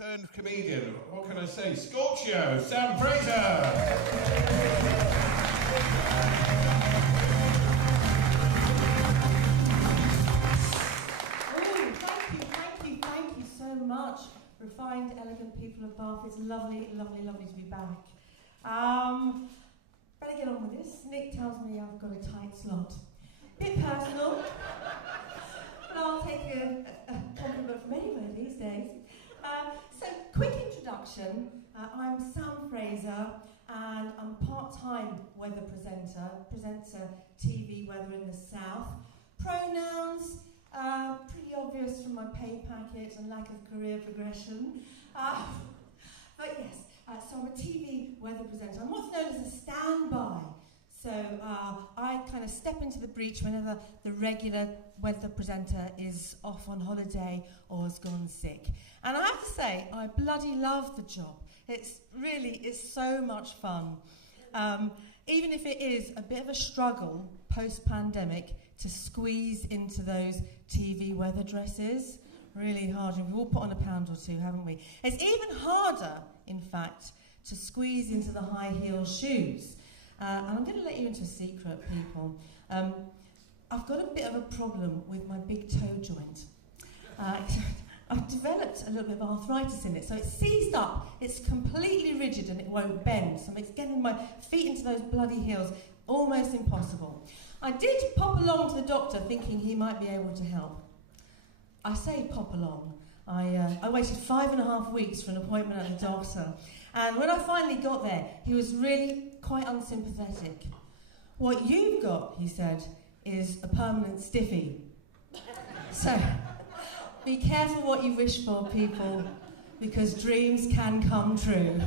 turned comedian. What can I say? Scorchio, Sam Fraser. Thank you so much. Refined, elegant people of Bath. It's lovely to be back. Better get on with this. Nick tells me I've got a tight slot. Bit personal, but I'll take a compliment from anywhere these days. So, quick introduction. I'm Sam Fraser, and I'm part-time weather presenter TV weather in the south. Pronouns, pretty obvious from my pay packet and lack of career progression. But yes, so I'm a TV weather presenter. I'm what's known as a standby. So I kind of step into the breach whenever the regular weather presenter is off on holiday or has gone sick. And I have to say, I bloody love the job. It's so much fun. Even if it is a bit of a struggle post-pandemic to squeeze into those TV weather dresses. Really hard. We've all put on a pound or two, haven't we? It's even harder, in fact, to squeeze into the high heel shoes. And I'm going to let you into a secret, people. I've got a bit of a problem with my big toe joint. I've developed a little bit of arthritis in it, so it's seized up, it's completely rigid and it won't bend, so it's getting my feet into those bloody heels almost impossible. I did pop along to the doctor thinking he might be able to help. I say pop along. I waited 5.5 weeks for an appointment at the doctor, and when I finally got there, he was really quite unsympathetic. What you've got, he said, is a permanent stiffy. So, be careful what you wish for, people, because dreams can come true.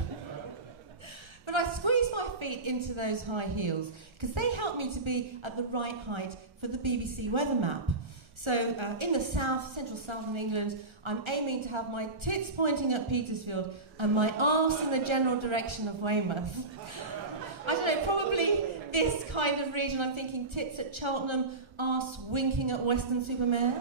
But I squeezed my feet into those high heels because they help me to be at the right height for the BBC weather map. So in the central southern England, I'm aiming to have my tits pointing at Petersfield and my arse in the general direction of Weymouth. I don't know, probably this kind of region. I'm thinking tits at Cheltenham, arse winking at Weston-super-Mare.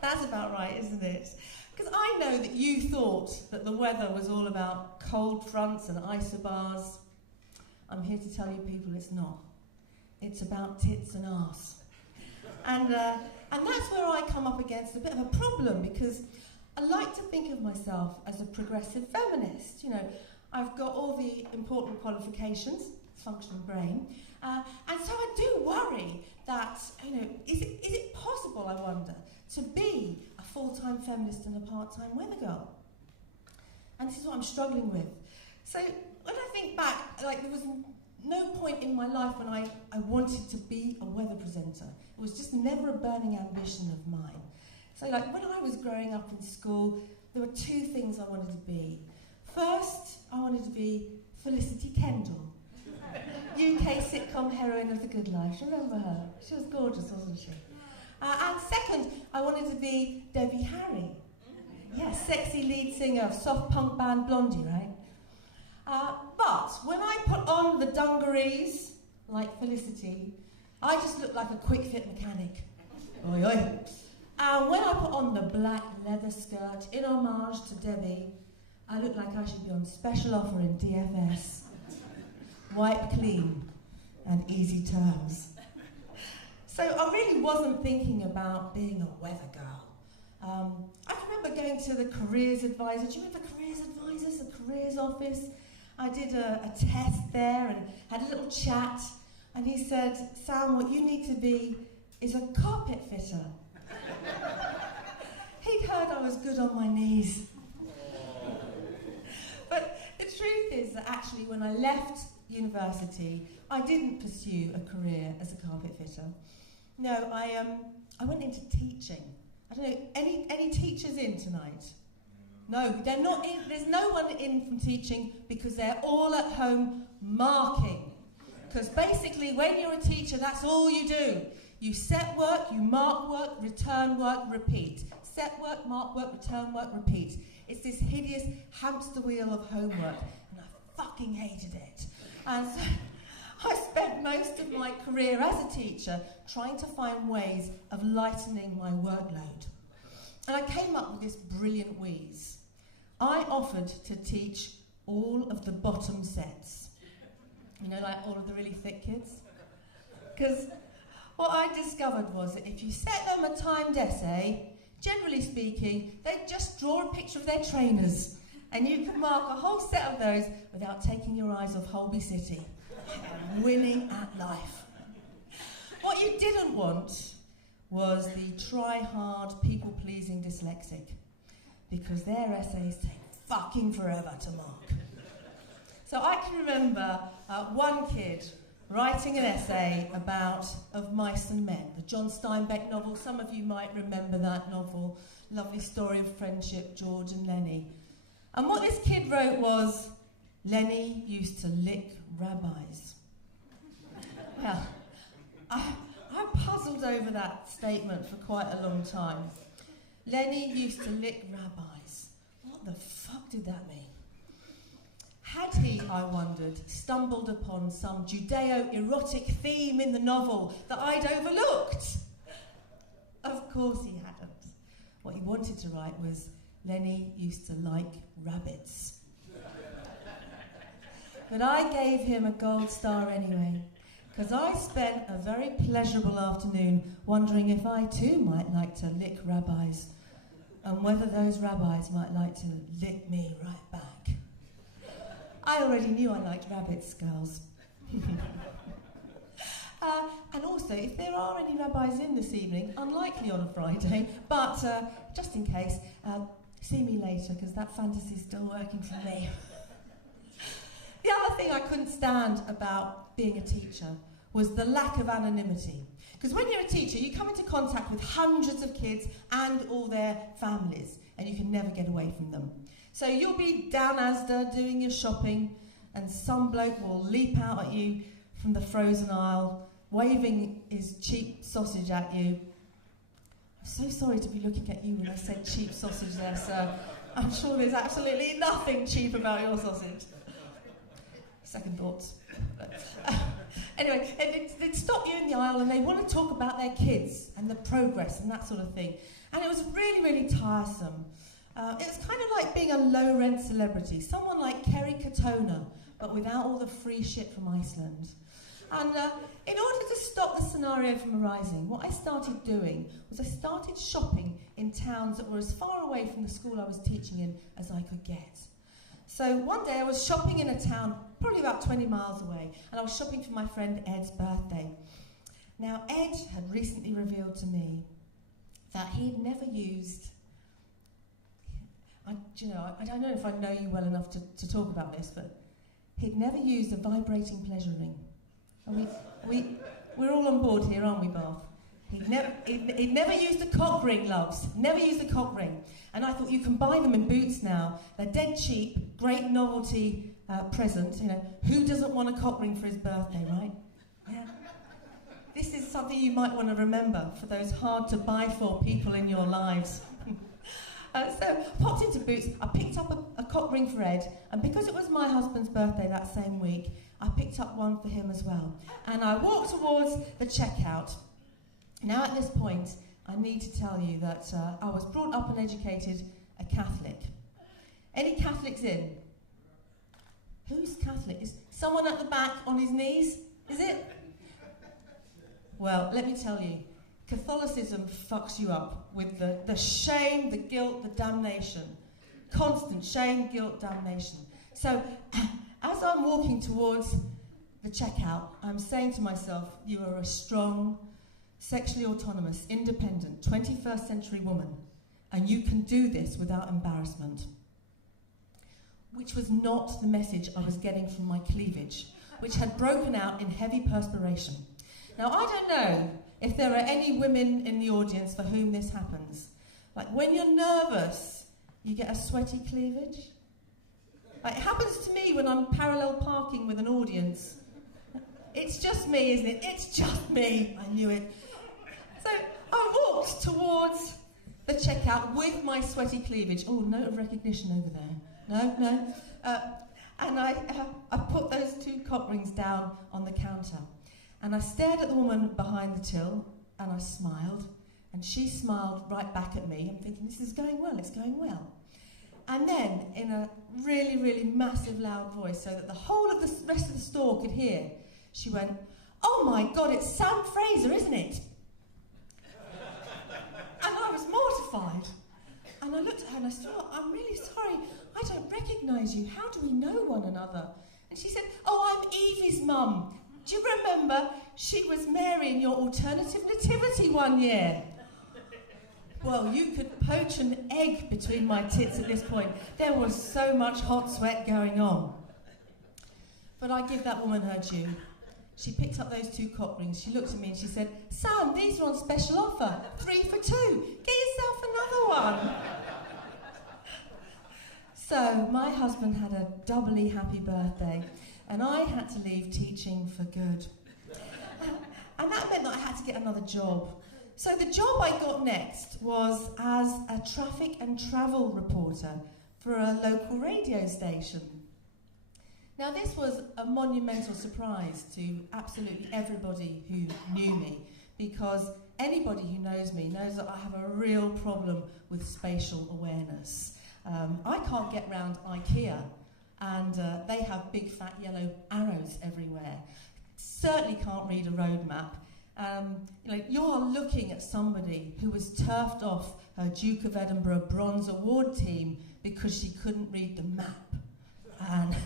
That's about right, isn't it? Because I know that you thought that the weather was all about cold fronts and isobars. I'm here to tell you people it's not. It's about tits and arse. And that's where I come up against a bit of a problem, because I like to think of myself as a progressive feminist. You know, I've got all the important qualifications, functioning brain, and so I do worry that, you know, is it possible, I wonder, to be a full-time feminist and a part-time weather girl? And this is what I'm struggling with. So when I think back, like, there was no point in my life when I wanted to be a weather presenter. It was just never a burning ambition of mine. So, like, when I was growing up in school, there were two things I wanted to be. First, I wanted to be Felicity Kendall, UK sitcom heroine of The Good Life. Remember her? She was gorgeous, wasn't she? And second, I wanted to be Debbie Harry. Yes, sexy lead singer of soft punk band Blondie, right? But when I put on the dungarees, like Felicity, I just looked like a quick fit mechanic. Oi, oi. And when I put on the black leather skirt in homage to Debbie, I looked like I should be on special offer in DFS. Wipe clean and easy terms. So I really wasn't thinking about being a weather girl. I remember going to the careers advisor. Do you remember careers advisors, the careers office? I did a test there and had a little chat, and he said, Sam, what you need to be is a carpet fitter. He'd heard I was good on my knees. But the truth is that actually when I left university, I didn't pursue a career as a carpet fitter. No, I went into teaching. I don't know, any teachers in tonight? No, they're not in. There's no one in from teaching because they're all at home marking. Because basically, when you're a teacher, that's all you do. You set work, you mark work, return work, repeat. Set work, mark work, return work, repeat. It's this hideous hamster wheel of homework, and I fucking hated it. And so I spent most of my career as a teacher trying to find ways of lightening my workload. And I came up with this brilliant wheeze. offered to teach all of the bottom sets. You know, like all of the really thick kids? Because what I discovered was that if you set them a timed essay, generally speaking, they'd just draw a picture of their trainers, and you can mark a whole set of those without taking your eyes off Holby City. Winning at life. What you didn't want was the try-hard, people-pleasing dyslexic, because their essays take fucking forever to mark. So I can remember one kid writing an essay about Of Mice and Men, the John Steinbeck novel. Some of you might remember that novel. Lovely story of friendship, George and Lenny. And what this kid wrote was, Lenny used to lick rabbis. Well, I puzzled over that statement for quite a long time. Lenny used to lick rabbis. What the fuck did that mean? Had he, I wondered, stumbled upon some Judeo-erotic theme in the novel that I'd overlooked? Of course he hadn't. What he wanted to write was, Lenny used to like rabbits. But I gave him a gold star anyway, because I spent a very pleasurable afternoon wondering if I too might like to lick rabbis, and whether those rabbis might like to lick me right back. I already knew I liked rabbits, girls. And also, if there are any rabbis in this evening, unlikely on a Friday, but just in case, see me later, because that fantasy's still working for me. The other thing I couldn't stand about being a teacher was the lack of anonymity. Because when you're a teacher, you come into contact with hundreds of kids and all their families, and you can never get away from them. So you'll be down Asda doing your shopping, and some bloke will leap out at you from the frozen aisle, waving his cheap sausage at you. I'm so sorry to be looking at you when I said cheap sausage there, sir. I'm sure there's absolutely nothing cheap about your sausage. Second thoughts. Anyway, they'd stop you in the aisle and they want to talk about their kids and the progress and that sort of thing. And it was really, really tiresome. It was kind of like being a low-rent celebrity, someone like Kerry Katona, but without all the free shit from Iceland. And in order to stop the scenario from arising, what I started doing was I started shopping in towns that were as far away from the school I was teaching in as I could get. So one day I was shopping in a town probably about 20 miles away, and I was shopping for my friend Ed's birthday. Now, Ed had recently revealed to me that he'd never used... I don't know if I know you well enough to talk about this, but he'd never used a vibrating pleasure ring. We're all on board here, aren't we, Bath? He'd never used a cock ring, loves. Never used a cock ring. And I thought, you can buy them in Boots now. They're dead cheap, great novelty present. You know, who doesn't want a cock ring for his birthday, right? Yeah. This is something you might want to remember for those hard-to-buy-for people in your lives. So I popped into Boots, I picked up a cock ring for Ed, and because it was my husband's birthday that same week, I picked up one for him as well. And I walked towards the checkout. Now at this point, I need to tell you that I was brought up and educated a Catholic. Any Catholics in? Who's Catholic? Is someone at the back on his knees? Is it? Well, let me tell you, Catholicism fucks you up with the shame, the guilt, the damnation. Constant shame, guilt, damnation. So, as I'm walking towards the checkout, I'm saying to myself, you are a strong, sexually autonomous, independent, 21st century woman, and you can do this without embarrassment. Which was not the message I was getting from my cleavage, which had broken out in heavy perspiration. Now, I don't know if there are any women in the audience for whom this happens. Like, when you're nervous, you get a sweaty cleavage. Like, it happens to me when I'm parallel parking with an audience. It's just me, isn't it? It's just me. I knew it. So I walked towards the checkout with my sweaty cleavage. Oh, note of recognition over there. No. And I put those two cock rings down on the counter. And I stared at the woman behind the till, and I smiled, and she smiled right back at me. I'm thinking, this is going well, it's going well. And then, in a really, really massive loud voice, so that the whole of the rest of the store could hear, she went, "Oh my God, it's Sam Fraser, isn't it?" And I was mortified. And I looked at her and I said, "Oh, I'm really sorry, I don't recognise you. How do we know one another?" And she said, "Oh, I'm Evie's mum. Do you remember? She was Mary in your alternative nativity one year." Well, you could poach an egg between my tits at this point. There was so much hot sweat going on. But I give that woman her due. She picked up those 2 cock rings, she looked at me and she said, "Sam, these are on special offer, 3 for 2. Get yourself another one." So my husband had a doubly happy birthday and I had to leave teaching for good. And that meant that I had to get another job. So the job I got next was as a traffic and travel reporter for a local radio station. Now this was a monumental surprise to absolutely everybody who knew me, because anybody who knows me knows that I have a real problem with spatial awareness. I can't get round IKEA, and they have big fat yellow arrows everywhere. Certainly can't read a road map. You're looking at somebody who was turfed off her Duke of Edinburgh Bronze Award team because she couldn't read the map. And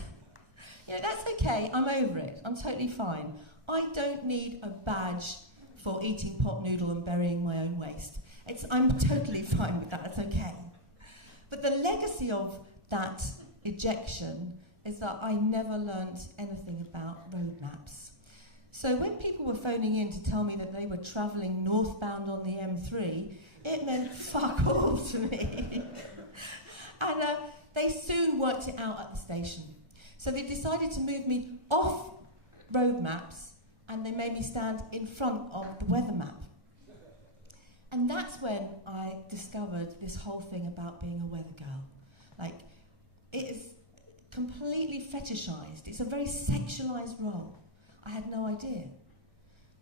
that's okay, I'm over it, I'm totally fine. I don't need a badge for eating pot noodle and burying my own waste. I'm totally fine with that, it's okay. But the legacy of that ejection is that I never learnt anything about road maps. So when people were phoning in to tell me that they were travelling northbound on the M3, it meant fuck all to me. And they soon worked it out at the station. So they decided to move me off road maps and they made me stand in front of the weather map. And that's when I discovered this whole thing about being a weather girl. It is completely fetishised. It's a very sexualised role. I had no idea.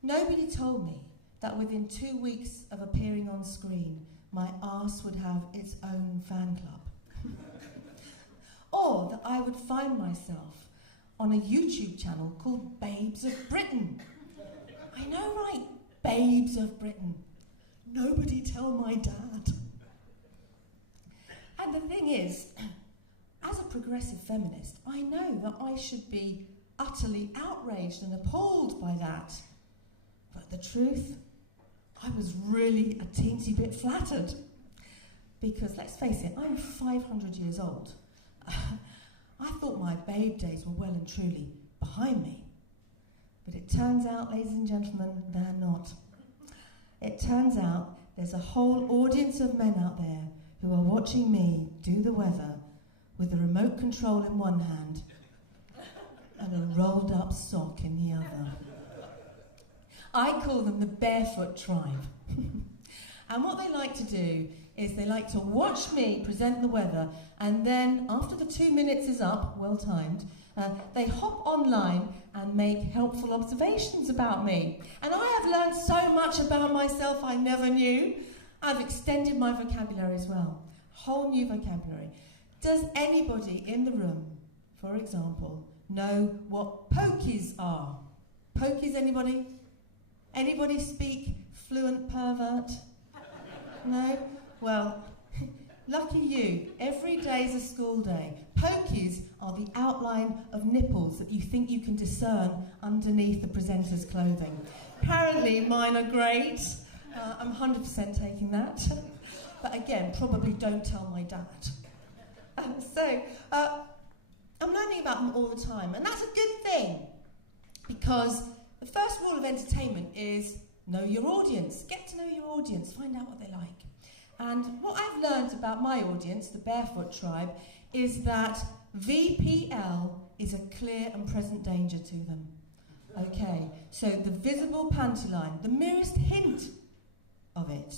Nobody told me that within 2 weeks of appearing on screen, my arse would have its own fan club. Or that I would find myself on a YouTube channel called Babes of Britain. I know, right? Babes of Britain. Nobody tell my dad. And the thing is, as a progressive feminist, I know that I should be utterly outraged and appalled by that. But the truth, I was really a teensy bit flattered. Because let's face it, I'm 500 years old. I thought my babe days were well and truly behind me. But it turns out, ladies and gentlemen, they're not. It turns out there's a whole audience of men out there who are watching me do the weather with a remote control in one hand and a rolled up sock in the other. I call them the barefoot tribe. And what they like to do is they like to watch me present the weather, and then after the 2 minutes is up, well timed, they hop online and make helpful observations about me. And I have learned so much about myself I never knew. I've extended my vocabulary as well. Whole new vocabulary. Does anybody in the room, for example, know what pokies are? Pokies, anybody? Anybody speak fluent pervert? No? Well, lucky you. Every day is a school day. Pokies are the outline of nipples that you think you can discern underneath the presenter's clothing. Apparently mine are great. I'm 100% taking that. But again, probably don't tell my dad. I'm learning about them all the time, and that's a good thing, because the first rule of entertainment is know your audience. Get to know your audience, find out what they like. And what I've learned about my audience, the Barefoot Tribe, is that VPL is a clear and present danger to them. Okay, so the visible panty line, the merest hint of it,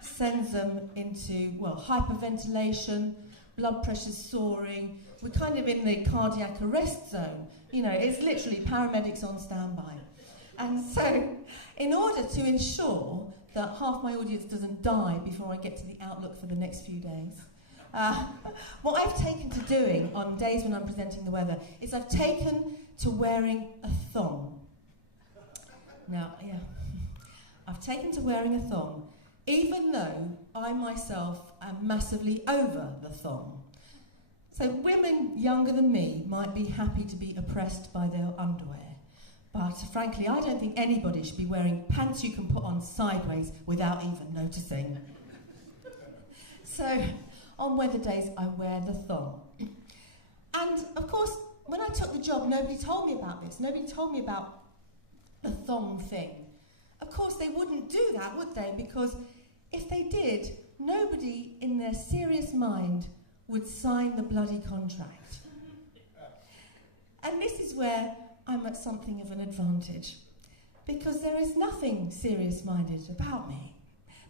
sends them into, well, hyperventilation, blood pressure soaring. We're kind of in the cardiac arrest zone. You know, it's literally paramedics on standby. And so, in order to ensure that half my audience doesn't die before I get to the outlook for the next few days, Uh, what I've taken to doing on days when I'm presenting the weather is I've taken to wearing a thong. Now, yeah, I've taken to wearing a thong, even though I myself am massively over the thong. So women younger than me might be happy to be oppressed by their underwear. But frankly, I don't think anybody should be wearing pants you can put on sideways without even noticing. So, on weather days, I wear the thong. And, of course, when I took the job, nobody told me about this. Nobody told me about the thong thing. Of course, they wouldn't do that, would they? Because if they did, nobody in their serious mind would sign the bloody contract. And this is where I'm at something of an advantage, because there is nothing serious-minded about me.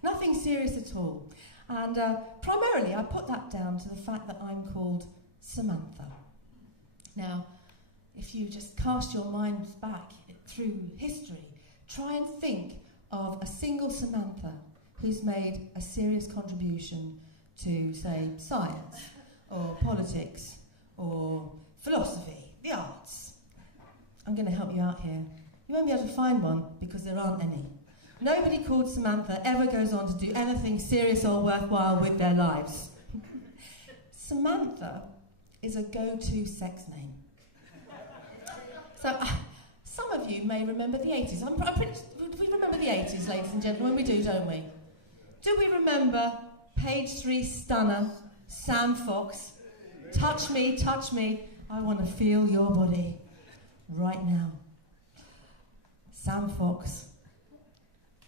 Nothing serious at all. And primarily I put that down to the fact that I'm called Samantha. Now, if you just cast your minds back through history, try and think of a single Samantha who's made a serious contribution to, say, science, or politics, or philosophy, the arts. I'm going to help you out here. You won't be able to find one because there aren't any. Nobody called Samantha ever goes on to do anything serious or worthwhile with their lives. Samantha is a go-to sex name. So, some of you may remember the 80s. We remember the 80s, ladies and gentlemen. We do, don't we? Do we remember page 3 stunner, Sam Fox? Touch me, I want to feel your body. Right now. Sam Fox.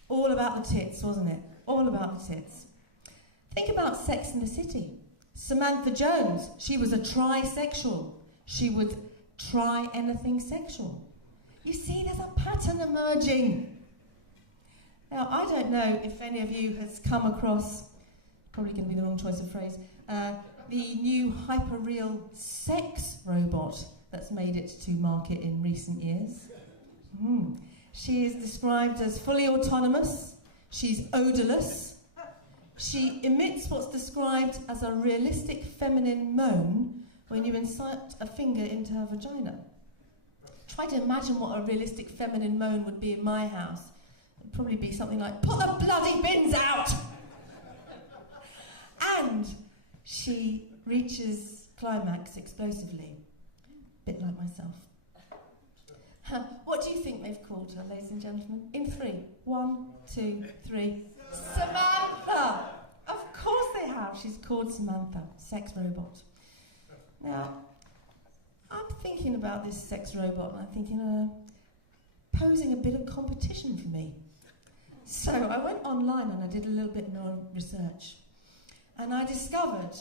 All about the tits, wasn't it? All about the tits. Think about Sex and the City. Samantha Jones, she was a trisexual. She would try anything sexual. You see, there's a pattern emerging. Now, I don't know if any of you has come across, probably going to be the wrong choice of phrase, the new hyperreal sex robot that's made it to market in recent years. She is described as fully autonomous. She's odorless. She emits what's described as a realistic feminine moan when you insert a finger into her vagina. Try to imagine what a realistic feminine moan would be in my house. It'd probably be something like, "Put the bloody bins out!" And she reaches climax explosively. Bit like myself. What do you think they've called her, ladies and gentlemen? In 3. 1, 2, 3. Samantha! Of course they have. She's called Samantha, sex robot. Now, I'm thinking about this sex robot and I'm thinking, posing a bit of competition for me. So I went online and I did a little bit more research. And I discovered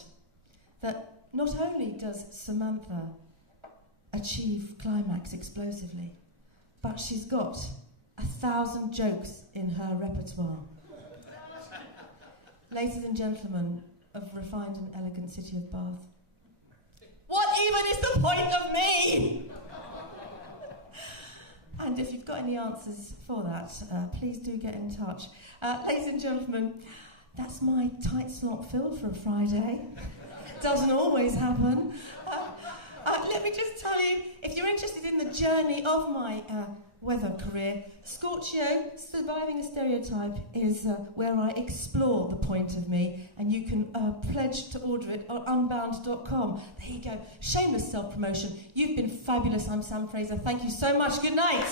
that not only does Samantha achieve climax explosively, but she's got 1,000 jokes in her repertoire. Ladies and gentlemen of refined and elegant city of Bath, what even is the point of me? And if you've got any answers for that, please do get in touch. Ladies and gentlemen, that's my tight slot filled for a Friday. Doesn't always happen. Let me just tell you, if you're interested in the journey of my weather career, Scorchio, Surviving a Stereotype, is where I explore the point of me, and you can pledge to order it on unbound.com. There you go. Shameless self-promotion. You've been fabulous. I'm Sam Fraser. Thank you so much. Good night.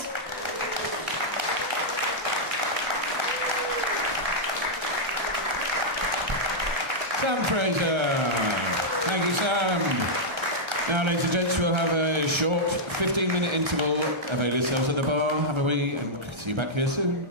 Sam Fraser. Thank you, Sam. Now, ladies and gents, we'll have a short 15-minute interval. Avail yourselves at the bar, have a wee, and see you back here soon.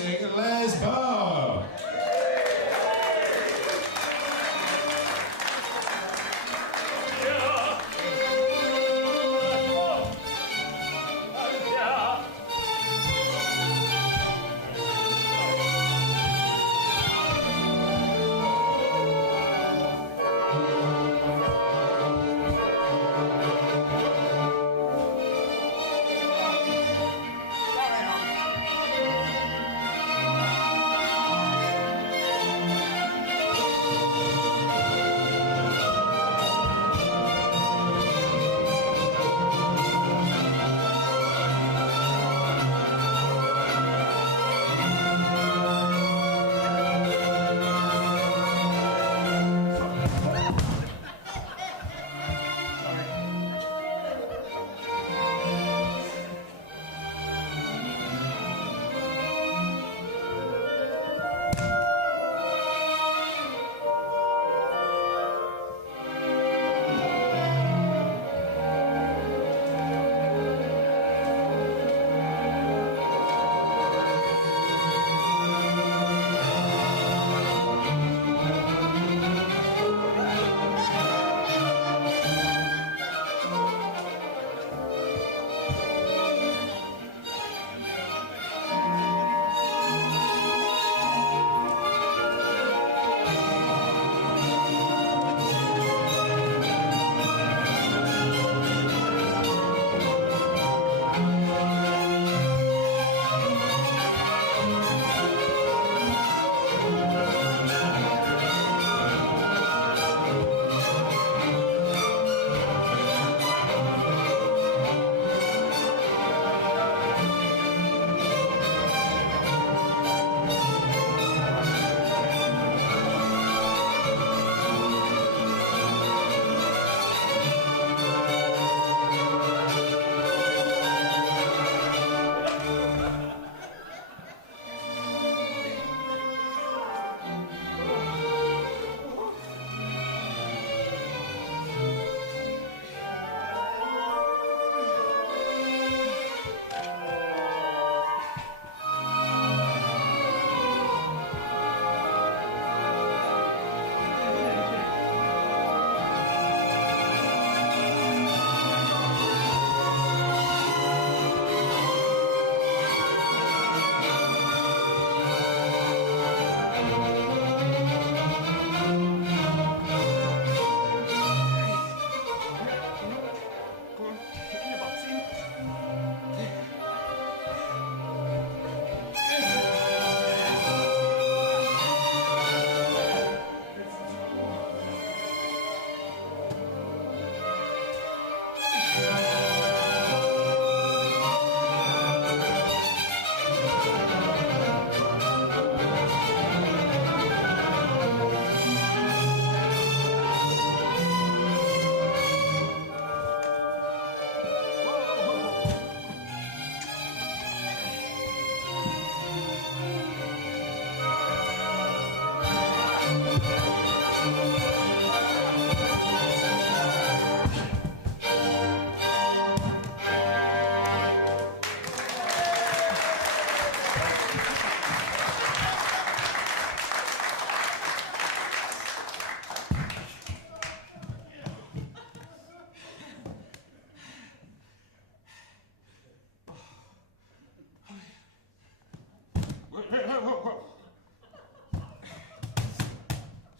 introducing Les Bubb.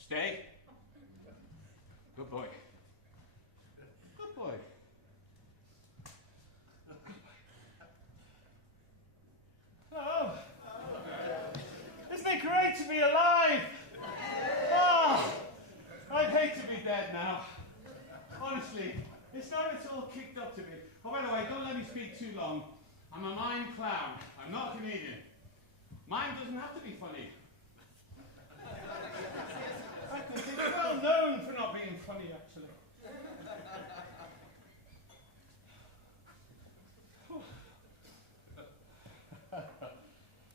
Stay. Good boy. Good boy. Oh, isn't it great to be alive? Oh, I'd hate to be dead now. Honestly, it's not it's all kicked up to me. Oh, by the way, don't let me speak too long. I'm a mime clown. I'm not a comedian. Mime doesn't have to be funny. It's well known for not being funny, actually.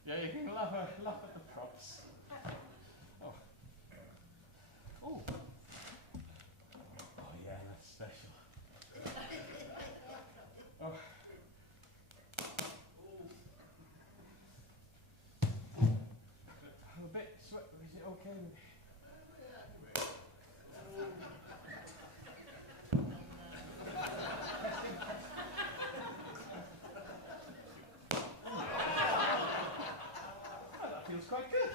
Yeah, you can laugh at the props. Oh. Oh. Oh, yeah, that's special. Oh. That feels quite good.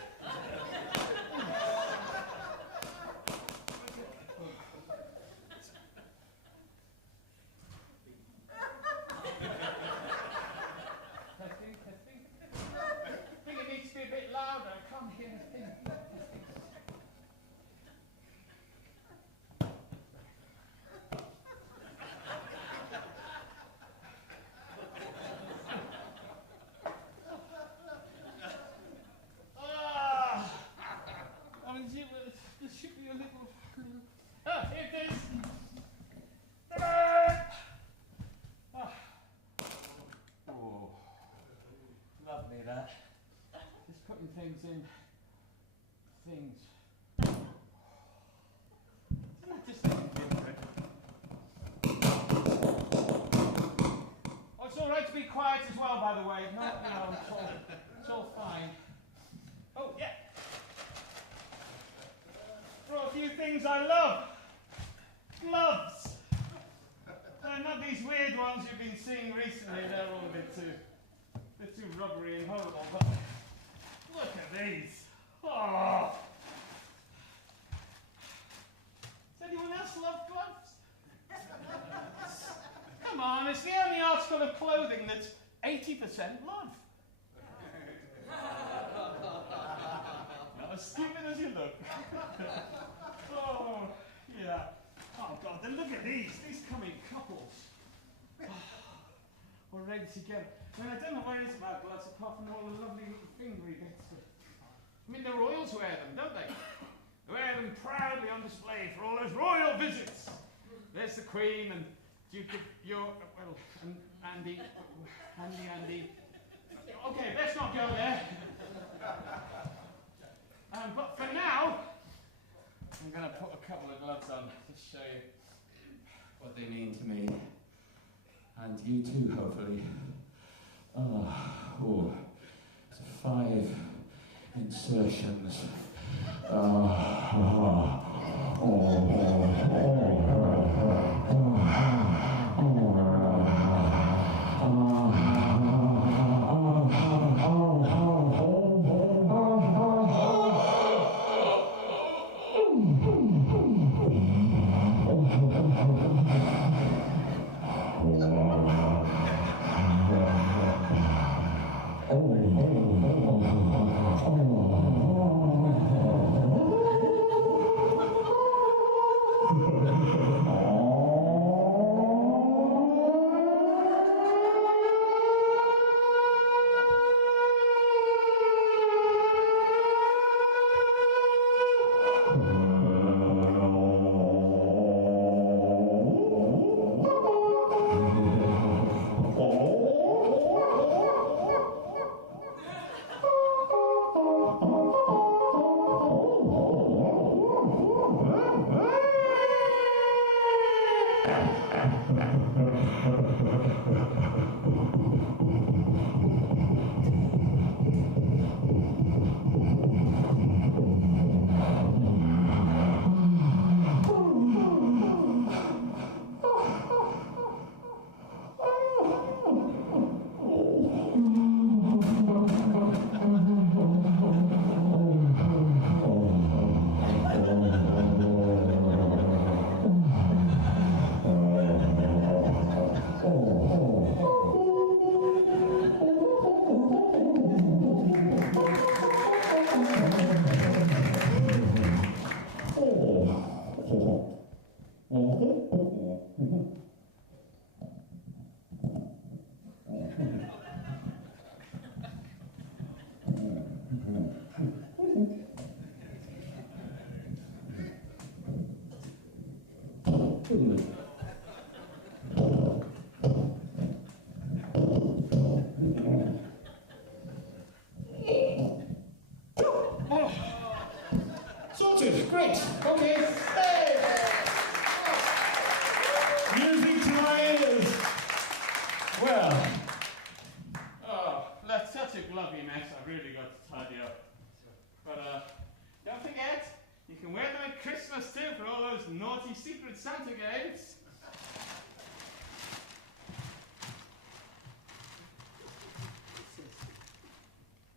Testing. I think it needs to be a bit louder. I can't hear a thing. There should be a little. Here it is. Oh, lovely that. Just putting things in. Things. Isn't that just different? Oh, it's all right to be quiet as well, by the way. No, it's all fine. Oh, yeah. Brought a few things I love. Gloves. Not these weird ones you've been seeing recently. They're all a bit too rubbery and horrible. But look at these. Oh. Does anyone else love gloves? Come on, it's the only article of clothing that's 80% love. Not as stupid as you look. Oh, yeah. Oh, God, then look at these. These come in couples. Already together. I mean, I don't know what it is about gloves apart from all the lovely little fingery bits. I mean, the royals wear them, don't they? They wear them proudly on display for all those royal visits. There's the Queen and Duke of York, well, and Andy. Okay, let's not go there. But for now, I'm going to put a couple of gloves on to show you what they mean to me. And you too, hopefully. Oh, it's 5 insertions. Sorted, great, okay. Hey. Music to my ears. Well, oh, that's such a glovey mess. I've really got to tidy up. But Don't forget, you can wear them at Christmas too for all those naughty Secret Santa games.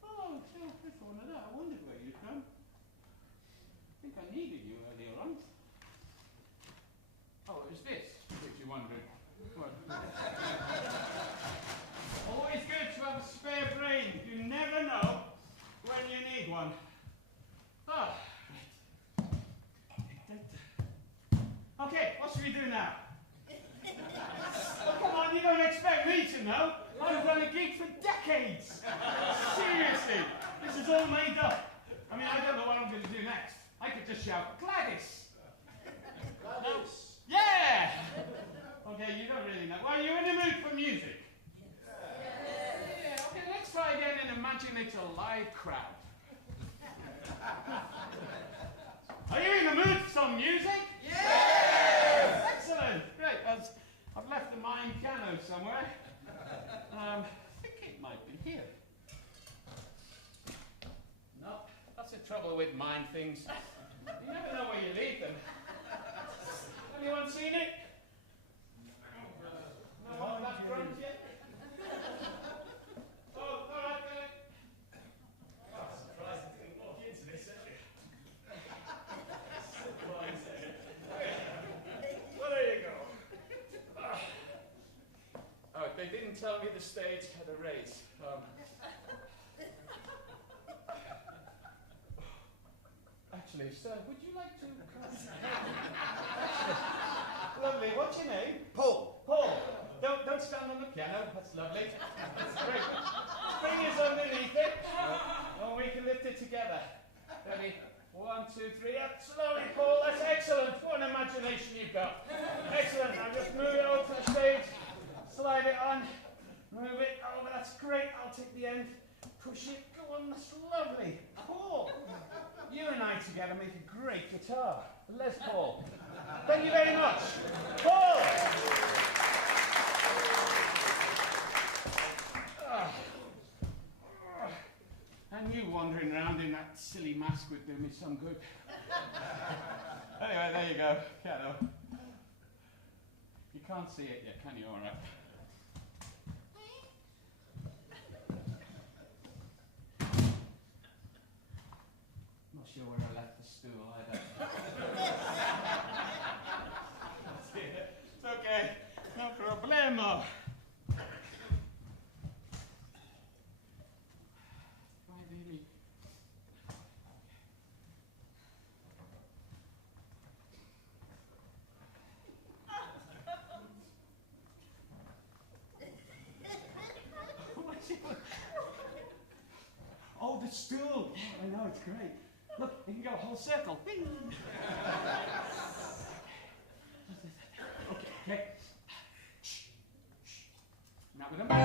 Oh, so I thought of that. I wondered where you'd come. I think I needed you earlier on. Oh, it was this, which you wondered. What? Always good to have a spare brain. You never know when you need one. Ah. Okay, what should we do now? Oh, come on, you don't expect me to know. I've run a gig for decades. Seriously, this is all made up. I mean, I don't know what I'm going to do next. I could just shout, Gladys. Gladys. Yeah! Okay, you don't really know. Well, you're in the mood for music. Yeah, okay, let's try again and imagine it's a live crowd. Are you in the mood for some music? Yes! Excellent, great. I've left the mime piano somewhere. I think it might be here. No, that's the trouble with mime things. You never know where you leave them. Anyone seen it? No one that front yet? Oh, all right, then. Oh, surprised I didn't walk into this earlier. Well, there you go. Oh, they didn't tell me the stage had a raise. Actually, sir, would you like to come? Lovely. What's your name? Paul. Paul. Don't stand on the piano. That's lovely. That's great. Bring yours underneath it. And we can lift it together. Ready? 1, 2, 3. Up slowly, Paul. That's excellent. What an imagination you've got. Excellent. Now just move it over to the stage. Slide it on. Move it over. That's great. I'll take the end. Push it. Go on. That's lovely. Paul. You and I together make a great guitar. Les Paul. Thank you very much. Paul! And you wandering around in that silly mask would do me some good. Anyway, there you go. Piano. You can't see it yet, can you? All right. Not sure where I left the stool either. It's okay. No problemo. Oh, the stool. I know, it's great. Look, you can go a whole circle. Bing. Okay. Shh. Not with a mic.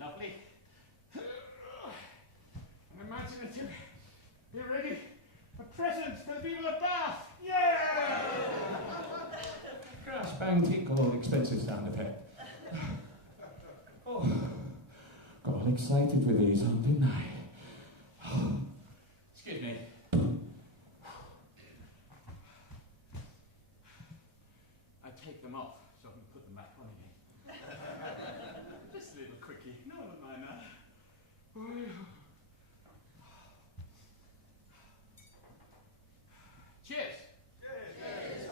lovely. I'm imaginative. Be ready for presents for the people of Bath. Yeah! Crash, bang, tinkle, expensive sound effect. Oh, got excited with these on, didn't I? Excuse me. I take them off so I can put them back on again. Just a little quickie. No one would mind that. Cheers. Cheers.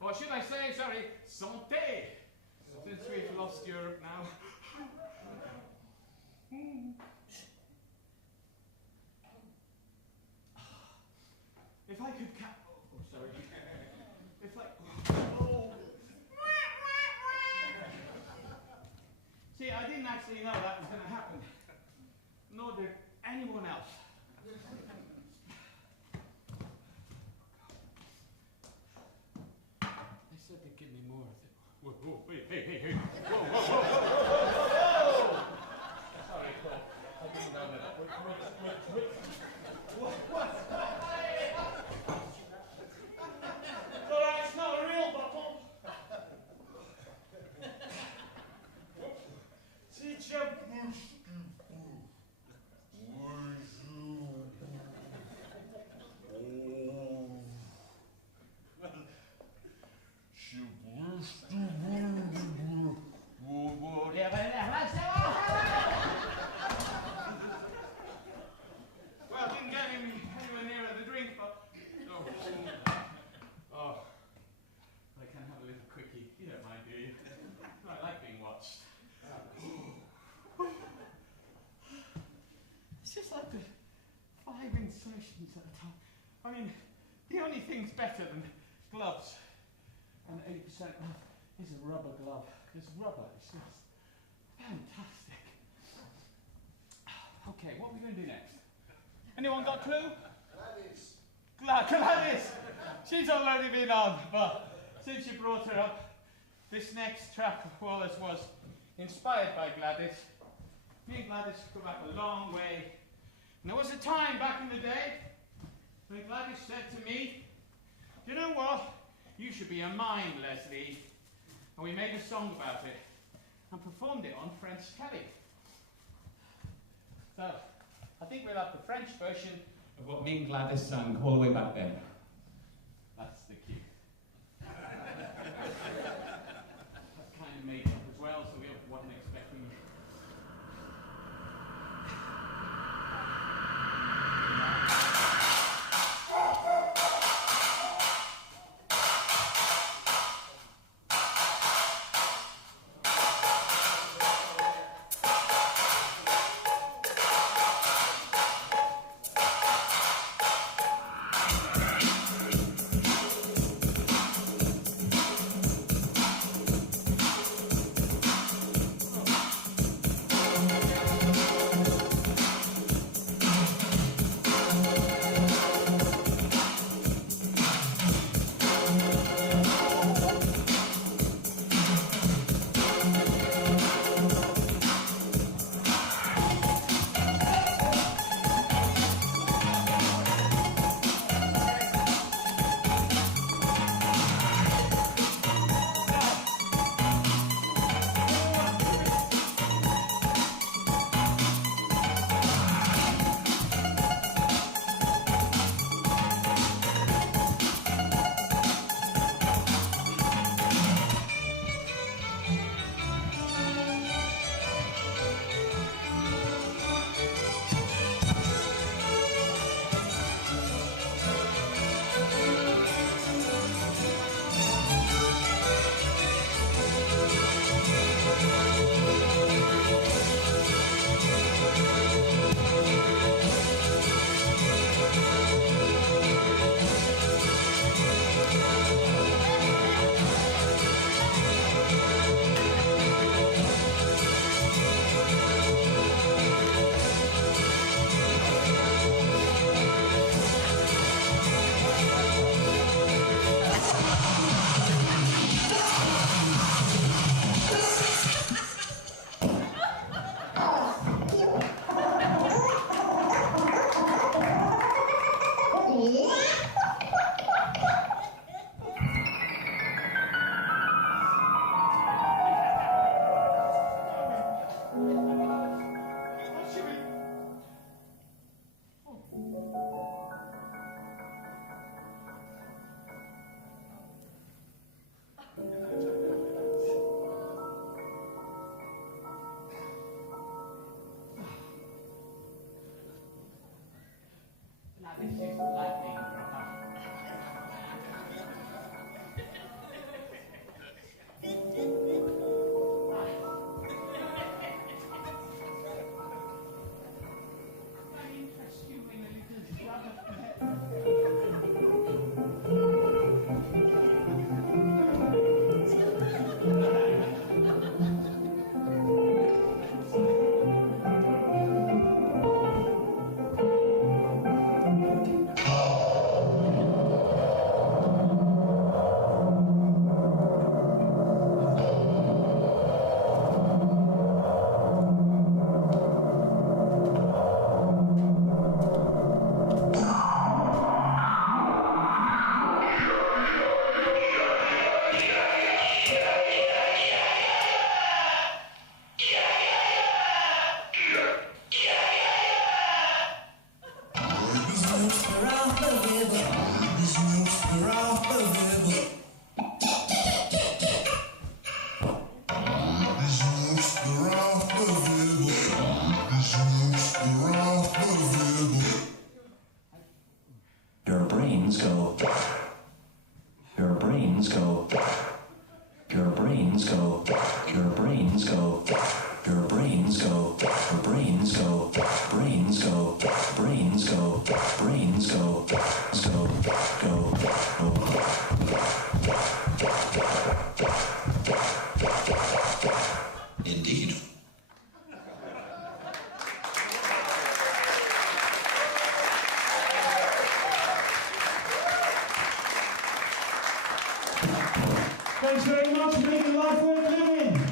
Or should I say, sorry, santé. Since we've lost Europe now. If I could oh, sorry. If I... Oh. See, I didn't actually know that was going to happen. Nor did anyone else. They said they'd give me more of it. Whoa, whoa, wait, hey. Whoa, whoa, whoa, whoa, whoa. Sorry, Paul. I didn't know that. What? Alright, it's not a real bottle. Teacher Bush. Well, didn't get anywhere near the drink, but oh, I can have a little quickie. You don't mind, do you? I like being watched. It's just like the 5 insertions at a time. I mean, the only thing's better than gloves, and 80% is a rubber glove. Because rubber is just fantastic. Okay, what are we going to do next? Anyone got a clue? Gladys! She's already been on, but since you brought her up, this next track of Wallace was inspired by Gladys. Me and Gladys go back a long way. And there was a time back in the day when Gladys said to me, "You know what? You should be a mime, Leslie." And we made a song about it and performed it on French telly. So, I think we'll have the French version Of what me and Gladys sang all the way back then. That's the key. That's kind of made up as well, so we wasn't expecting. brains go, your brains go, your brains go, your brains go, brains go, brains go, brains go, go, Indeed. Thanks very much for making life worth living.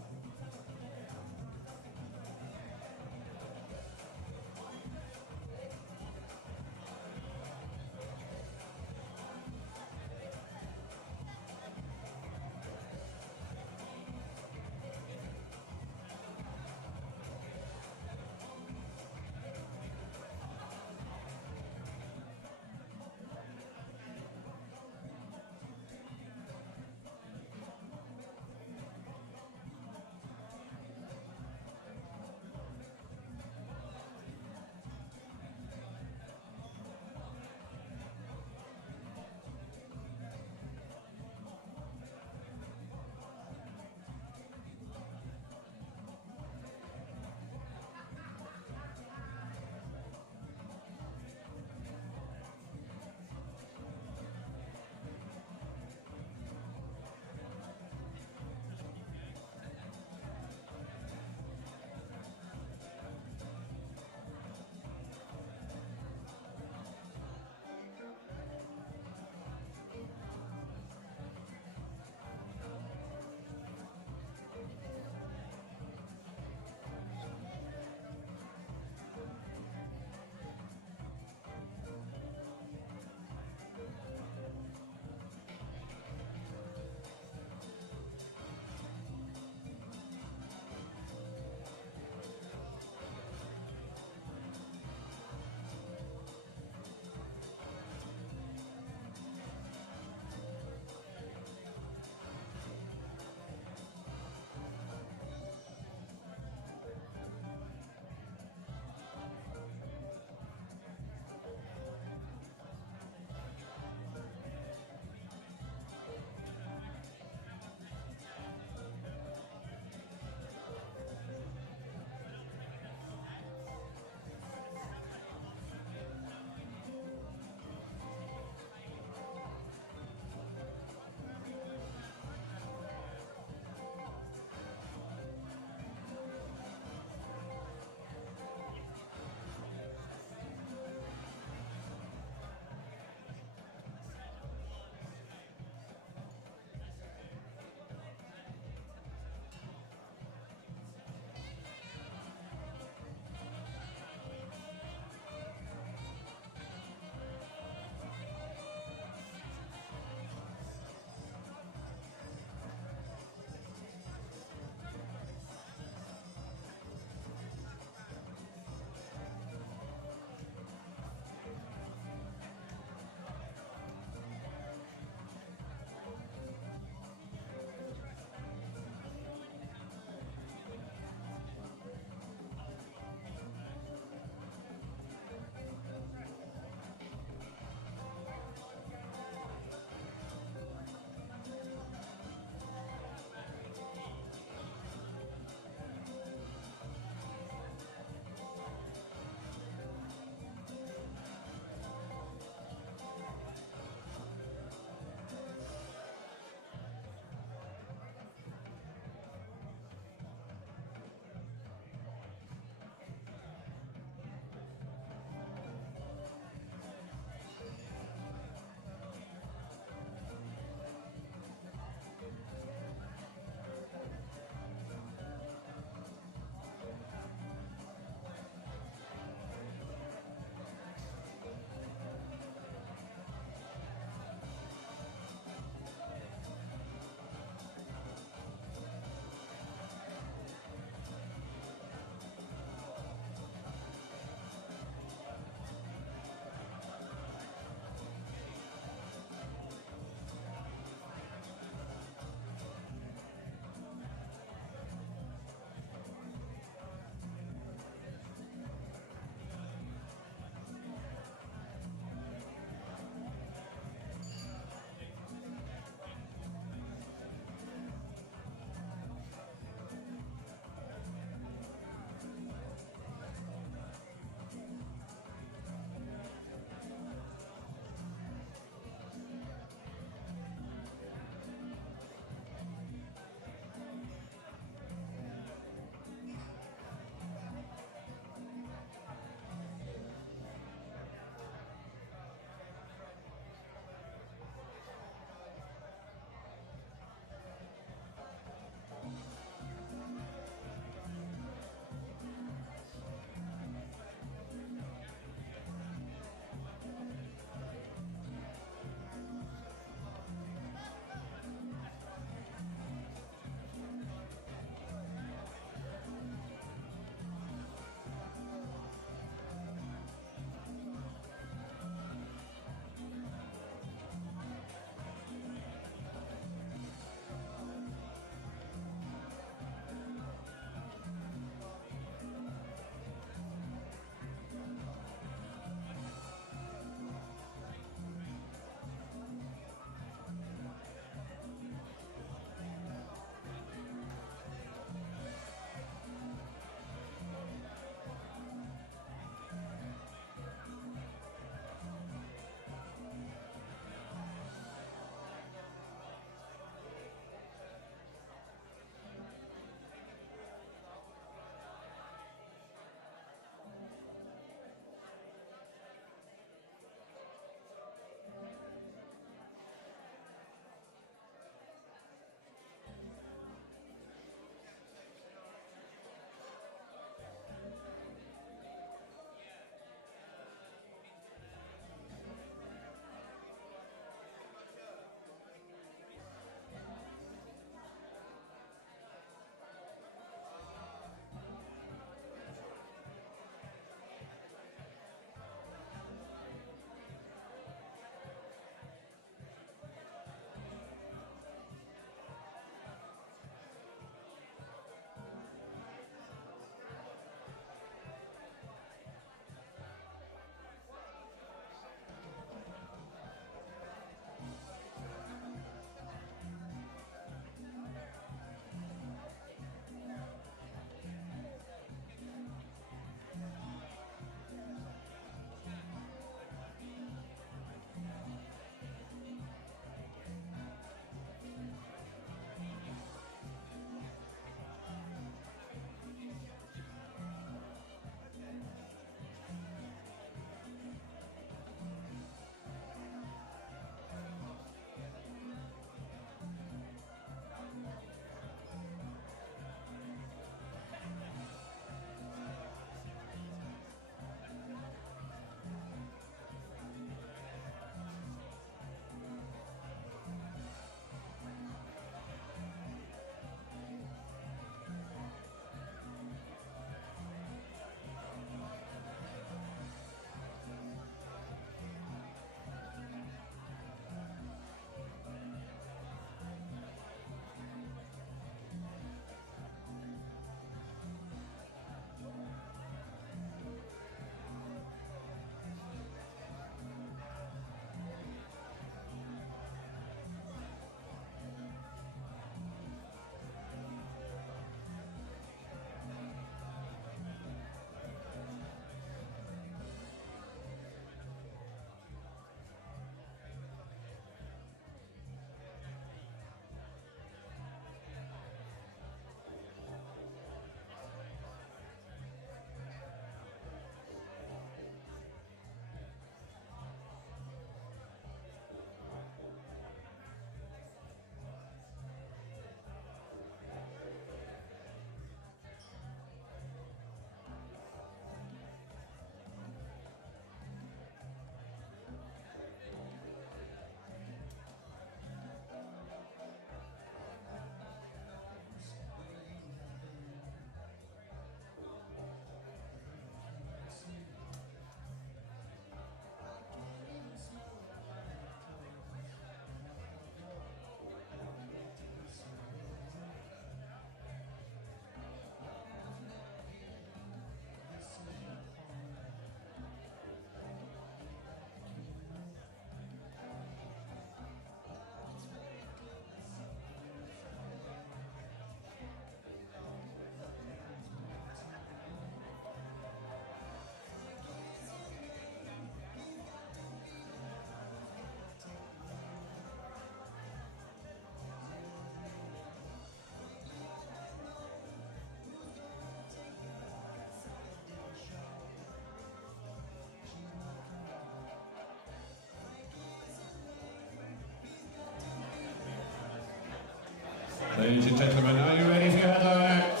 Ladies and gentlemen, are you ready for your headline act?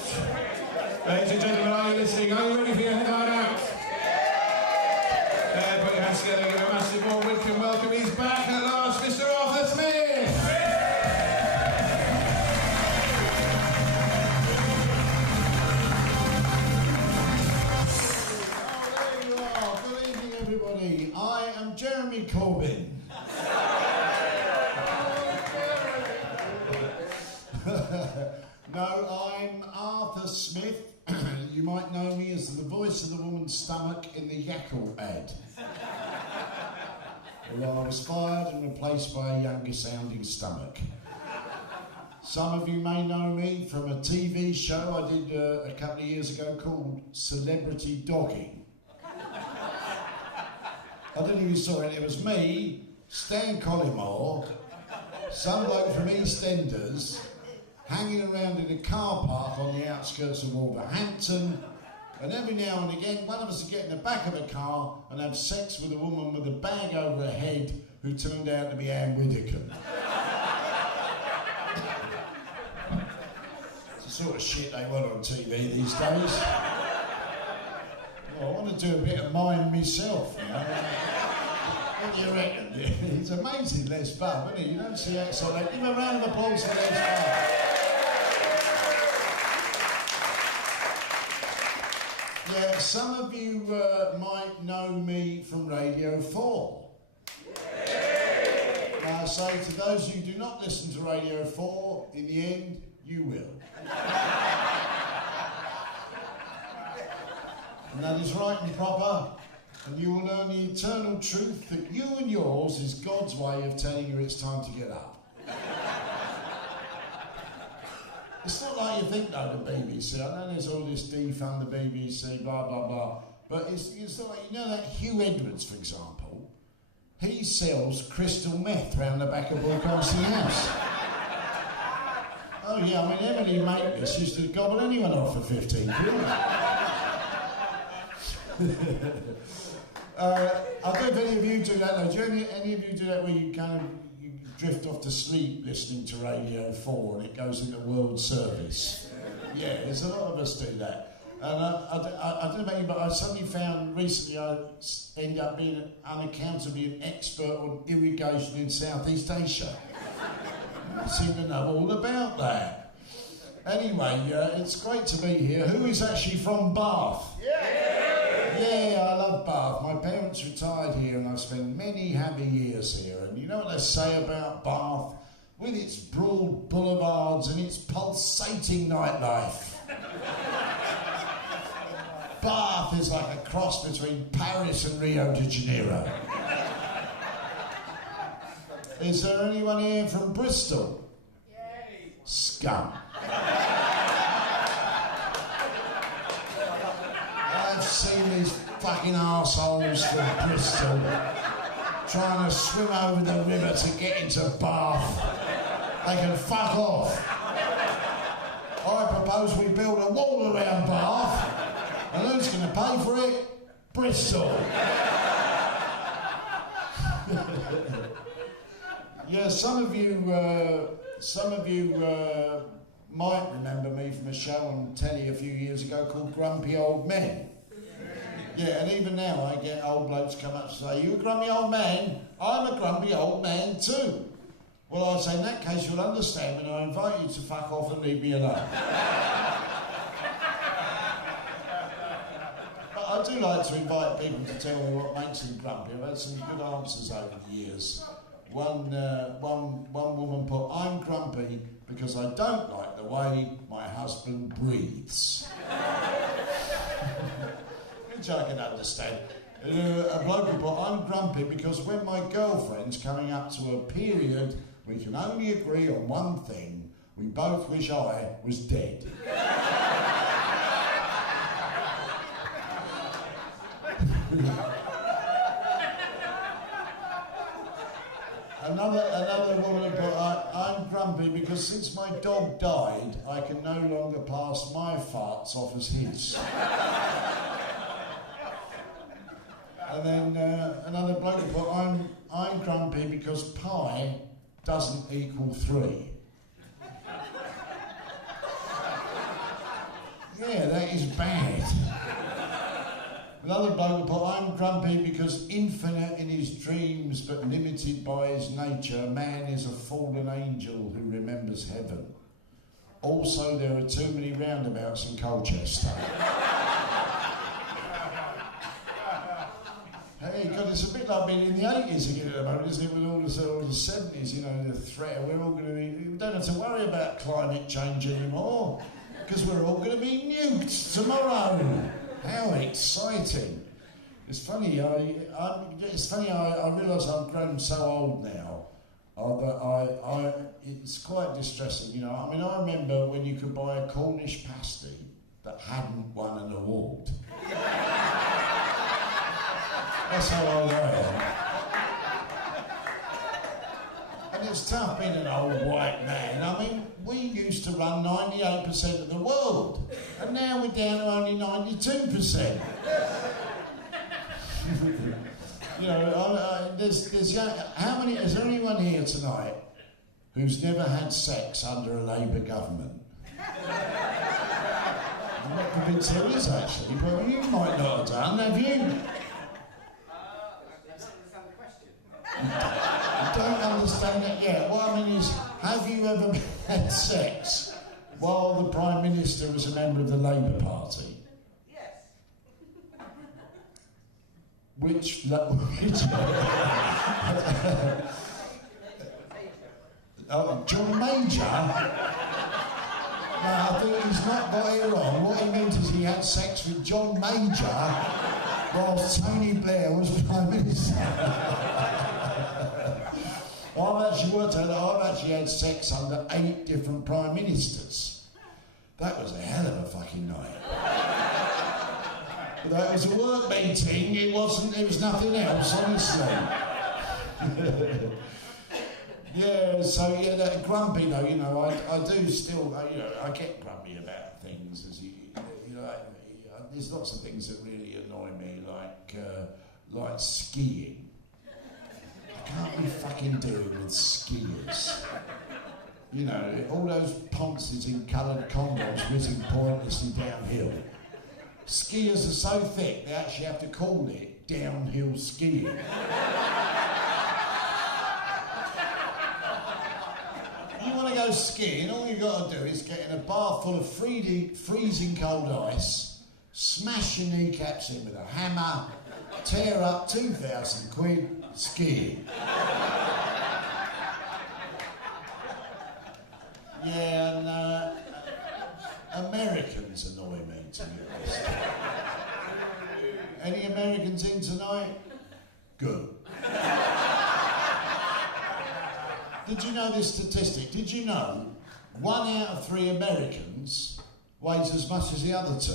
Ladies and gentlemen, are you listening? Are you ready for your headline act? Put your hands together, give a massive warm welcome. He's back at last, Mr. Arthur Smith! Everybody, I am Jeremy Corbyn. No, I'm Arthur Smith. You might know me as the voice of the woman's stomach in the Yackle ad. Well, I was fired and replaced by a younger sounding stomach. Some of you may know me from a TV show I did a couple of years ago called Celebrity Dogging. I don't know if you saw it. It was me, Stan Collymore, some bloke from EastEnders, hanging around in a car park on the outskirts of Wolverhampton, and every now and again one of us would get in the back of a car and have sex with a woman with a bag over her head who turned out to be Anne Widdecombe. It's the sort of shit they want on TV these days. Well, I want to do a bit of mine myself, you know. What do you reckon? He's amazing, Les Bubb, isn't he? You don't see that sort of... Give a round of applause for Les Bubb. Yeah, some of you might know me from Radio 4. Now, I say to those who do not listen to Radio 4, in the end, you will. And that is right and proper, and you will learn the eternal truth that you and yours is God's way of telling you it's time to get up. It's not like you think, though, the BBC. I know there's all this defund the BBC, blah, blah, blah. But it's not like, you know that Hugh Edwards, for example, he sells crystal meth round the back of Broadcasting House. Oh, yeah, I mean, Emily Maitlis used to gobble anyone off for 15 quid. I don't know if any of you do that though. Do any of you do that where you kind of you drift off to sleep listening to Radio 4 and it goes into world service? Yeah, there's a lot of us do that. And I don't know about you, but I suddenly found recently I end up being unaccountably an expert on irrigation in Southeast Asia. I seem to know all about that. Anyway, it's great to be here. Who is actually from Bath? Yeah, I love Bath. My parents retired here and I've spent many happy years here. And you know what they say about Bath? With its broad boulevards and its pulsating nightlife. Bath is like a cross between Paris and Rio de Janeiro. Is there anyone here from Bristol? Yay. Scum. I've seen these fucking arseholes from Bristol trying to swim over the river to get into Bath. They can fuck off. I propose we build a wall around Bath, and who's going to pay for it? Bristol. Yeah, some of you might remember me from a show on telly a few years ago called Grumpy Old Men. Yeah, and even now I get old blokes come up and say, "You a grumpy old man?" "I'm a grumpy old man too." Well, I say, in that case you'll understand when I invite you to fuck off and leave me alone. But I do like to invite people to tell me what makes them grumpy. I've had some good answers over the years. One woman put, "I'm grumpy because I don't like the way my husband breathes." Which I can understand. A bloke who put, "I'm grumpy because when my girlfriend's coming up to a period, we can only agree on one thing. We both wish I was dead." Another woman put, "I'm grumpy because since my dog died, I can no longer pass my farts off as his." And then another bloke put, I'm grumpy because pi doesn't equal 3. Yeah, that is bad. Another bloke will put, I'm grumpy because infinite in his dreams but limited by his nature, man is a fallen angel who remembers heaven. Also, there are too many roundabouts in Colchester. Hey, God, it's a bit like being in the 80s again at the moment, isn't it, with all the 70s, you know, the threat. We're all going to be, we don't have to worry about climate change anymore, because we're all going to be nuked tomorrow. How exciting. It's funny, I realise I've grown so old now, it's quite distressing, you know. I mean, I remember when you could buy a Cornish pasty that hadn't won an award. That's how old I am. And it's tough being an old white man. I mean, we used to run 98% of the world, and now we're down to only 92%. You know, there's how many? Is there anyone here tonight who's never had sex under a Labour government? I'm not convinced there is actually, but you might not have done, have you? I don't understand that yet. What I mean is, have you ever had sex while the Prime Minister was a member of the Labour Party? Yes. Which John Major? No, I think he's not got it wrong. What he meant is he had sex with John Major whilst Tony Blair was Prime Minister. I've actually worked out that I've actually had sex under 8 different Prime Ministers. That was a hell of a fucking night. But that was a work meeting, it was nothing else, honestly. Yeah, so yeah, that grumpy though, you know, I do still, you know, I get grumpy about things, as you know, there's lots of things that really annoy me, like skiing. I can't be fucking doing with skiers. You know, all those ponces in coloured condoms whizzing pointlessly downhill. Skiers are so thick, they actually have to call it downhill skiing. You want to go skiing, all you've got to do is get in a bar full of freezing cold ice, smash your kneecaps in with a hammer, tear up 2,000 quid, skiing. Yeah, and Americans annoy me, to be honest. Any Americans in tonight? Good. Did you know this statistic? Did you know 1 out of 3 Americans weighs as much as the other 2?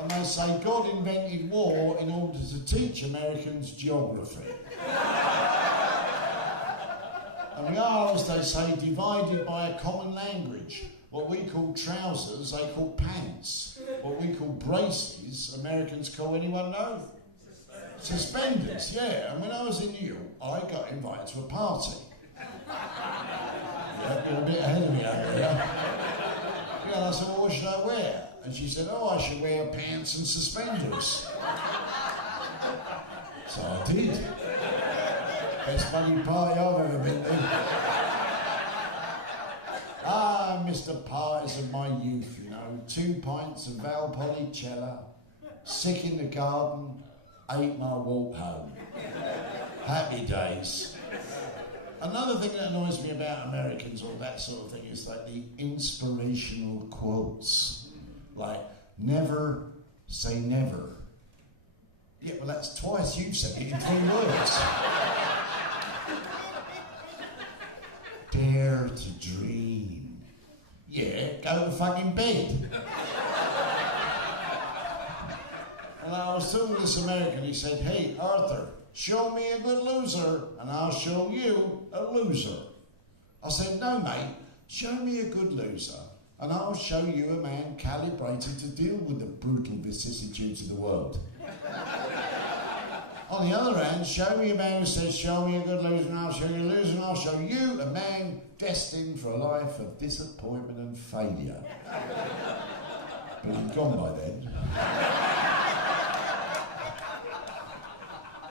And they say God invented war in order to teach Americans geography. And we are, as they say, divided by a common language. What we call trousers, they call pants. What we call braces, Americans call, anyone know? Suspenders, yeah. And when I was in New York, I got invited to a party. Yeah, you're a bit ahead of me over there. Yeah, and I said, well, what should I wear? And she said, oh, I should wear pants and suspenders. So I did. Best bloody party I've ever been to. Ah, Mr. Parties of my youth, you know. 2 pints of Valpolicella, sick in the garden, 8-mile walk home. Happy days. Another thing that annoys me about Americans or that sort of thing is like the inspirational quotes. Like, never say never. Yeah, well that's twice you've said it in 3 words. Dare to dream. Yeah, go to fucking bed. And I was telling this American, he said, hey, Arthur, show me a good loser, and I'll show you a loser. I said, no, mate, show me a good loser, and I'll show you a man calibrated to deal with the brutal vicissitudes of the world. On the other hand, show me a man who says, show me a good loser, and I'll show you a loser, and I'll show you a man destined for a life of disappointment and failure. But he'd gone by then.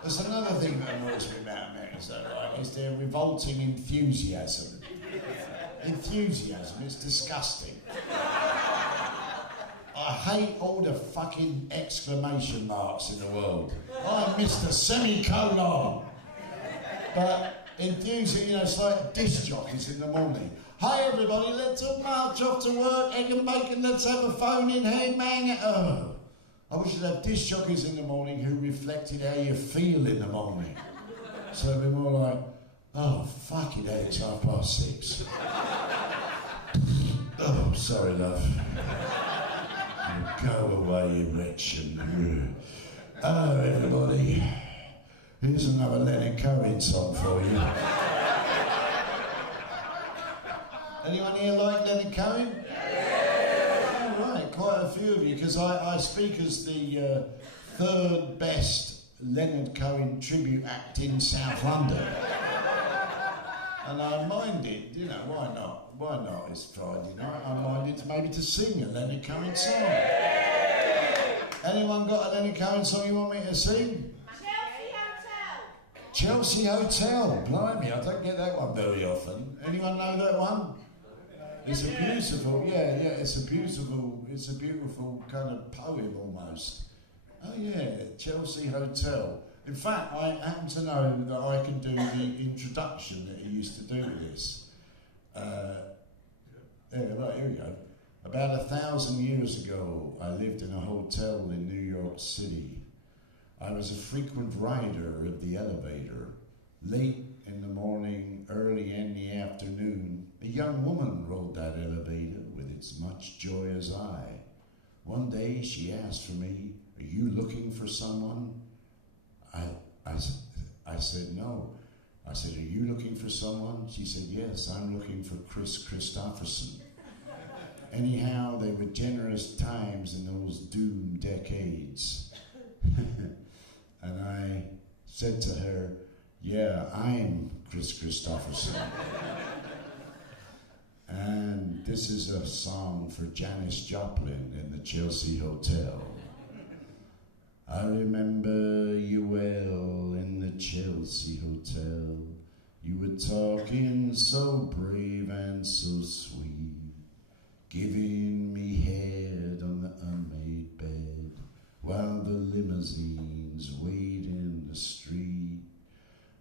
There's another thing that annoys me about Americans, though, right, is their revolting enthusiasm. Enthusiasm is disgusting. I hate all the fucking exclamation marks in the world. I missed a semicolon. But enthusiasm, you know, it's like disc jockeys in the morning. Hi everybody, let's all march off to work, egg and bacon, let's have a phone in hand, man. Oh, I wish you'd have disc jockeys in the morning who reflected how you feel in the morning. So it'd be more like, oh, fucking hell, it's 6:30. Oh, sorry, love. Go away, erection. Oh, everybody. Here's another Leonard Cohen song for you. Anyone here like Leonard Cohen? Yeah. Oh, right, quite a few of you, because I speak as the third best Leonard Cohen tribute act in South London. And I minded, you know, why not? Why not? It's Friday night. I minded maybe to sing a Leonard Cohen song. Anyone got a Leonard Cohen song you want me to sing? Chelsea Hotel. Blimey, I don't get that one very often. Anyone know that one? It's a beautiful, it's a beautiful kind of poem almost. Oh yeah, Chelsea Hotel. In fact, I happen to know that I can do the introduction that he used to do with this. Right, here we go. About 1,000 years ago, I lived in a hotel in New York City. I was a frequent rider of the elevator. Late in the morning, early in the afternoon, a young woman rode that elevator with as much joy as I. One day she asked for me, "Are you looking for someone?" I said, "No." I said, "Are you looking for someone?" She said, "Yes, I'm looking for Chris Christopherson." Anyhow, they were generous times in those doomed decades. And I said to her, "Yeah, I'm Chris Christopherson." And this is a song for Janis Joplin in the Chelsea Hotel. I remember you well in the Chelsea Hotel. You were talking so brave and so sweet, giving me head on the unmade bed, while the limousines wait in the street.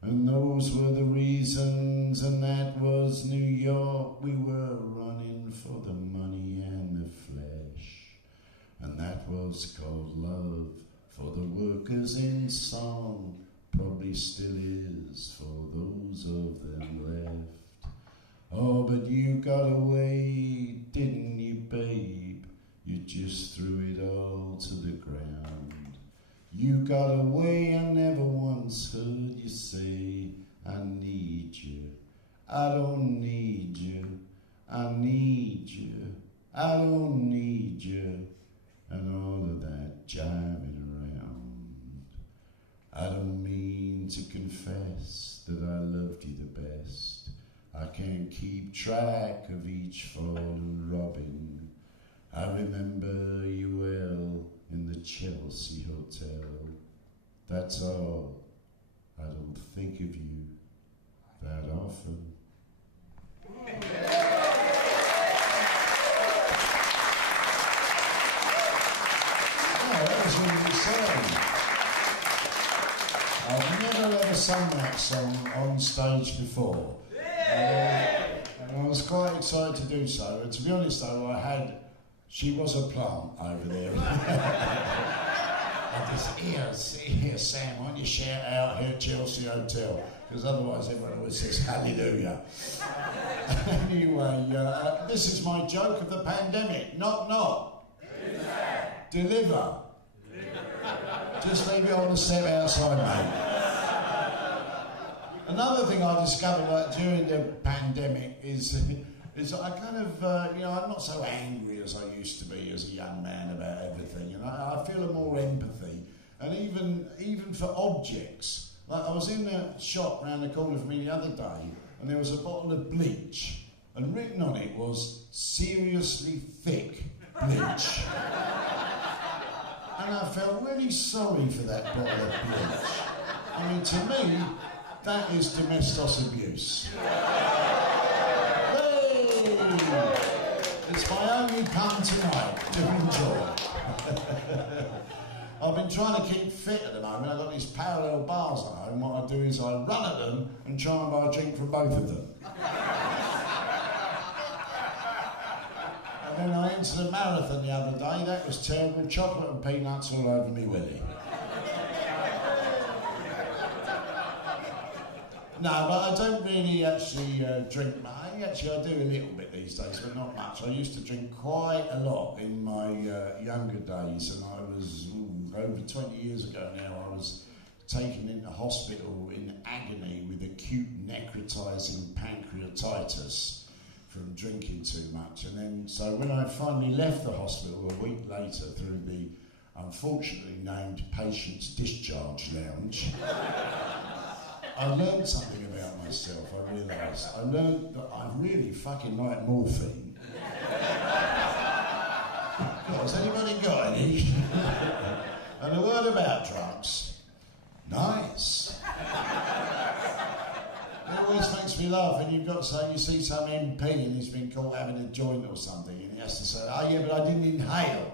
And those were the reasons, and that was New York. We were running for the money and the flesh, and that was called love. For the workers in song, probably still is for those of them left. Oh, but you got away, didn't you, babe? You just threw it all to the ground. You got away, I never once heard you say, "I need you, I don't need you, I need you, I don't need you," and all of that jiving around. I don't mean to confess that I loved you the best. I can't keep track of each fallen robin. I remember you well in the Chelsea Hotel. That's all. I don't think of you that often. Oh, that was really sad. I've never ever sung that song on stage before. And I was quite excited to do so. And to be honest though, she was a plant over there. I just, here, Sam, why don't you shout out here at Chelsea Hotel? Because otherwise everyone always says hallelujah. Anyway, this is my joke of the pandemic. Knock, knock. Deliver. Just leave it on the step outside, mate. Another thing I discovered during the pandemic is I kind of, I'm not so angry as I used to be as a young man about everything. And I feel a more empathy. And even for objects. Like I was in a shop round the corner from me the other day, and there was a bottle of bleach, and written on it was seriously thick bleach. And I felt really sorry for that bottle of bleach. I mean, to me, that is domestos abuse. Hey! It's my only pun tonight. Do enjoy. I've been trying to keep fit at the moment. I've got these parallel bars at home. What I do is I run at them and try and buy a drink from both of them. And then I entered a marathon the other day. That was terrible. Chocolate and peanuts all over me willy. No, but I don't really actually drink. Actually, I do a little bit these days, but not much. I used to drink quite a lot in my younger days, and I was over 20 years ago now. I was taken into hospital in agony with acute necrotising pancreatitis from drinking too much. And then, so when I finally left the hospital a week later through the unfortunately named Patient's Discharge Lounge, I learned something about myself. I realised. I learned that I really fucking like morphine. God, has anybody got any? And a word about drugs. Nice. It always makes me laugh when you've got, say, you see some MP and he's been caught having a joint or something, and he has to say, oh yeah, but I didn't inhale.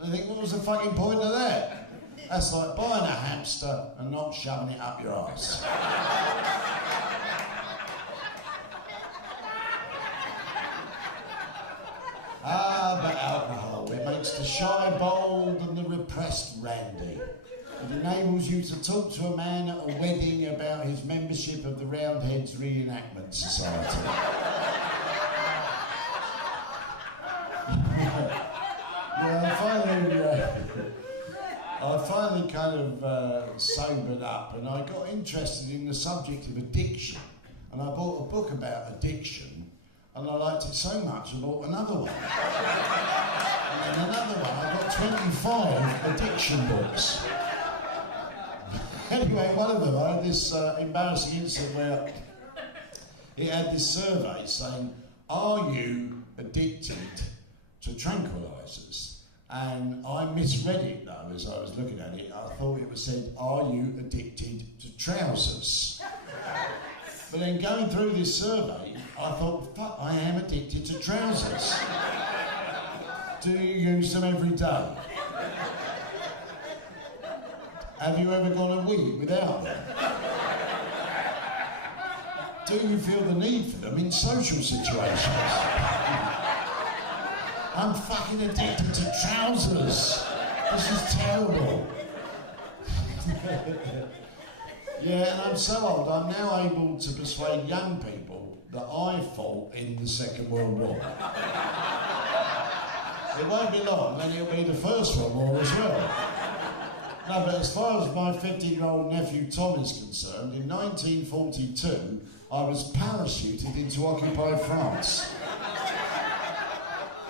And I think, what was the fucking point of that? That's like buying a hamster and not shoving it up your arse. But alcohol, it makes the shy bold and the repressed randy. It enables you to talk to a man at a wedding about his membership of the Roundheads Reenactment Society. I finally kind of sobered up, and I got interested in the subject of addiction, and I bought a book about addiction, and I liked it so much I bought another one. And then another one. I got 25 addiction books. Anyway, one of them, I had this embarrassing incident where it had this survey saying, are you addicted to tranquilizers? And I misread it though as I was looking at it. I thought it was said, are you addicted to trousers? But then going through this survey, I thought, fuck, I am addicted to trousers. Do you use them every day? Have you ever gone a week without them? Do you feel the need for them in social situations? I'm fucking addicted to trousers. This is terrible. Yeah, and I'm so old, I'm now able to persuade young people that I fought in the Second World War. It won't be long, then it'll be the First World War as well. No, but as far as my 50-year-old nephew Tom is concerned, in 1942, I was parachuted into occupied France,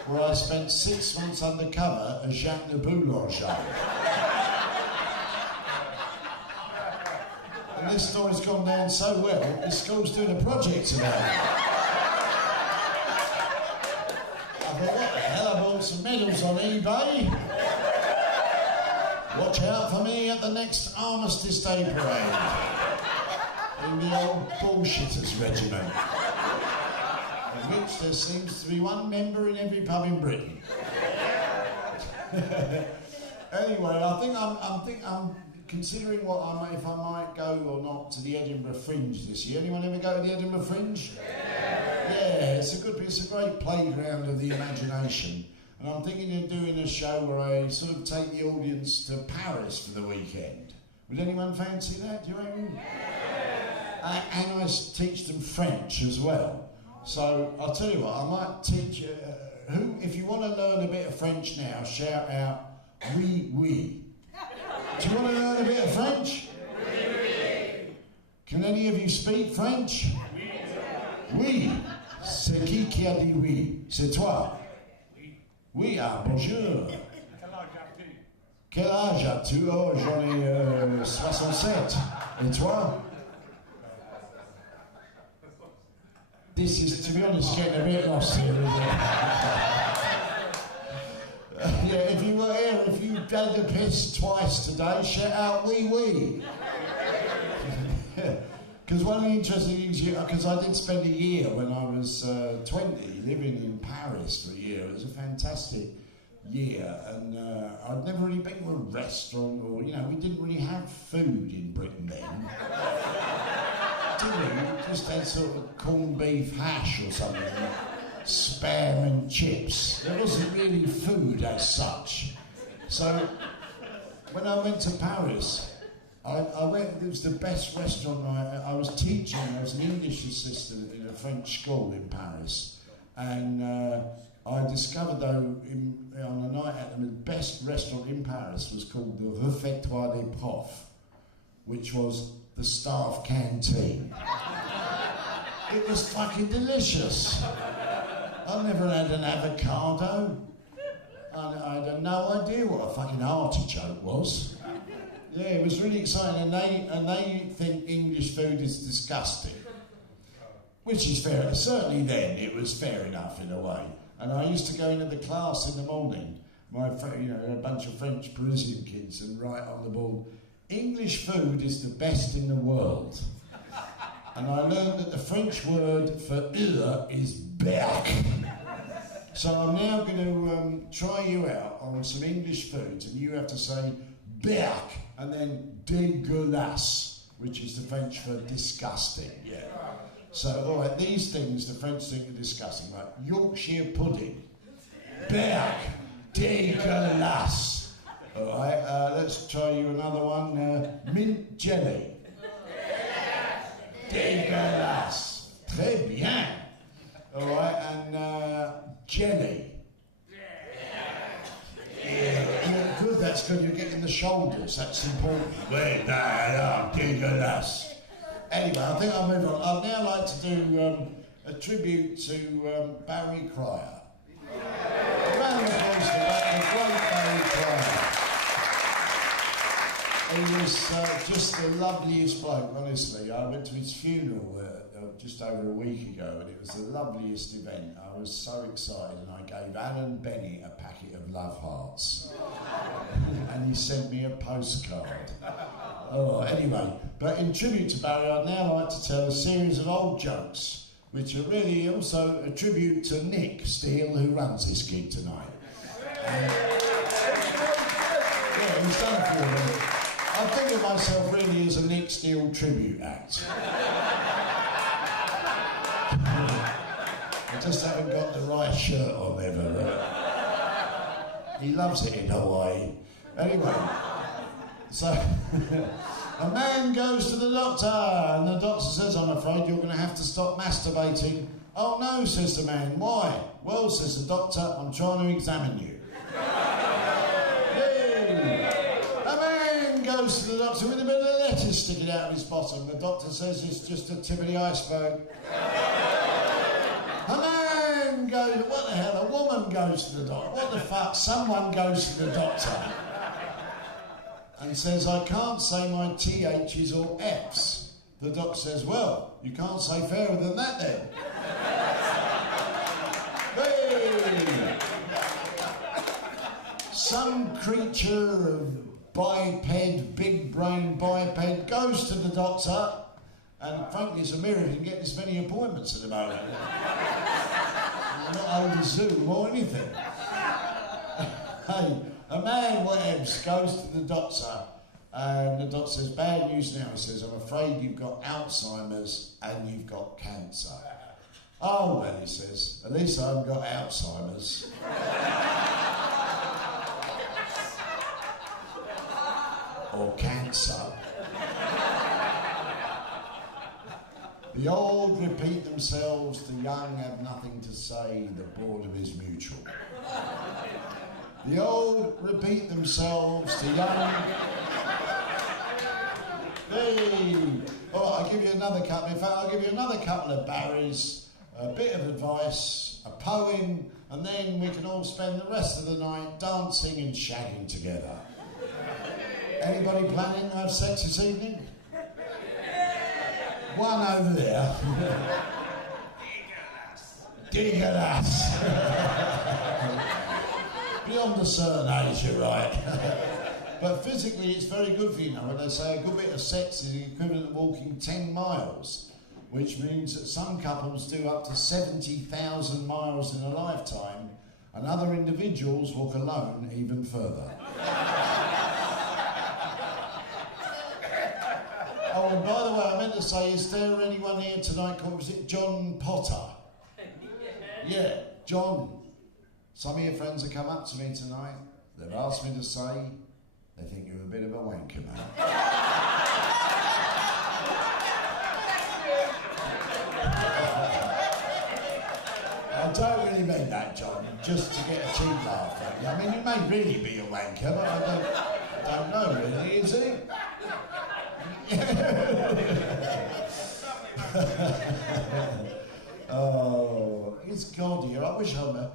where I spent 6 months undercover as Jacques the Boulanger. And this story's gone down so well, the school's doing a project about it. I thought, what the hell, I bought some medals on eBay. Watch out for me at the next Armistice Day parade. In the old bullshitters regiment. Of which there seems to be one member in every pub in Britain. Anyway, I think I'm considering if I might go or not to the Edinburgh Fringe this year. Anyone ever go to the Edinburgh Fringe? Yeah, it's a great playground of the imagination. And I'm thinking of doing a show where I sort of take the audience to Paris for the weekend. Would anyone fancy that, do you reckon? And I teach them French as well. So I'll tell you what, I might teach if you want to learn a bit of French now, shout out, oui, oui. Do you want to learn a bit of French? Oui, oui. Can any of you speak French? Oui. C'est qui a dit oui? C'est toi. Oui, ah, bonjour. Quel âge as-tu? Oh, j'en ai 67. Et toi? This is, to be honest, getting a bit lost here, isn't it? Yeah, if you were here, if you had the piss twice today, shout out wee wee. Because one of the interesting things, because I did spend a year when I was 20 living in Paris for a year. It was a fantastic year, and I'd never really been to a restaurant, or, you know, we didn't really have food in Britain then. Did we? Just had sort of corned beef hash or something, spare and chips. There wasn't really food as such. So when I went to Paris, I went, it was the best restaurant. I was teaching, I was an English assistant in a French school in Paris, and I discovered, though, on a night out, the best restaurant in Paris was called the Refectoire des Profs, which was the staff canteen. It was fucking delicious. I've never had an avocado. I had no idea what a fucking artichoke was. Yeah, it was really exciting, and they think English food is disgusting, which is fair. Certainly then it was fair enough in a way. And I used to go into the class in the morning, a bunch of French Parisian kids, and write on the board, English food is the best in the world. And I learned that the French word for heure is berk. So I'm now going to try you out on some English foods, and you have to say berk and then dégueulasse, which is the French for disgusting. Yeah. So, all right, these things the French think are disgusting, like Yorkshire pudding, berk, dégueulasse. All right, let's try you another one. Mint jelly, dégueulasse. Très bien. All right, and jelly. Yeah, good, that's good. You're getting the shoulders, that's important. Dégueulasse. Anyway, I think I'll move on. I'd now like to do a tribute to Barry Cryer. A round of applause for the great Barry Cryer. He was just the loveliest bloke, honestly. I went to his funeral just over a week ago, and it was the loveliest event. I was so excited, and I gave Alan Bennett a packet of love hearts. And he sent me a postcard. Oh, anyway, but in tribute to Barry, I'd now like to tell a series of old jokes, which are really also a tribute to Nick Steele, who runs this gig tonight. Yeah, he's done it for me. I think of myself really as a Nick Steele tribute act. I just haven't got the right shirt on ever. He loves it in Hawaii. Anyway, so a man goes to the doctor, and the doctor says, I'm afraid you're going to have to stop masturbating. Oh no, says the man. Why? Well, says the doctor, I'm trying to examine you. Yay! A man goes to the doctor with a bit of lettuce sticking out of his bottom. The doctor says it's just a tip of the iceberg. A man goes, what the hell? A woman goes to the doctor. What the fuck? Someone goes to the doctor and says, I can't say my THs or Fs. The doctor says, well, you can't say fairer than that then. Hey! Some creature of biped, big brain biped, goes to the doctor, and frankly it's a miracle you can get this many appointments at the moment. Not over Zoom or anything. Hey, a man, whatevs, goes to the doctor, and the doctor says, bad news now. He says, I'm afraid you've got Alzheimer's and you've got cancer. Oh, well, he says, at least I haven't got Alzheimer's. Or cancer. The old repeat themselves, the young have nothing to say, the boredom is mutual. The old repeat themselves, the young... Hey! All right, I'll give you another couple. In fact, I'll give you another couple of Barrys, a bit of advice, a poem, and then we can all spend the rest of the night dancing and shagging together. Anybody planning to have sex this evening? One over there. Ridiculous. Beyond a certain age, you're right. But physically, it's very good for you, know. They say a good bit of sex is the equivalent of walking 10 miles, which means that some couples do up to 70,000 miles in a lifetime, and other individuals walk alone even further. Oh, and by the way, I meant to say, is there anyone here tonight called, was it John Potter? Yeah, John. Some of your friends have come up to me tonight. They've asked me to say they think you're a bit of a wanker, man. I don't really mean that, John, just to get a cheap laugh at you. I mean, you may really be a wanker, but I don't know really, is he? Oh, it's God here. I wish I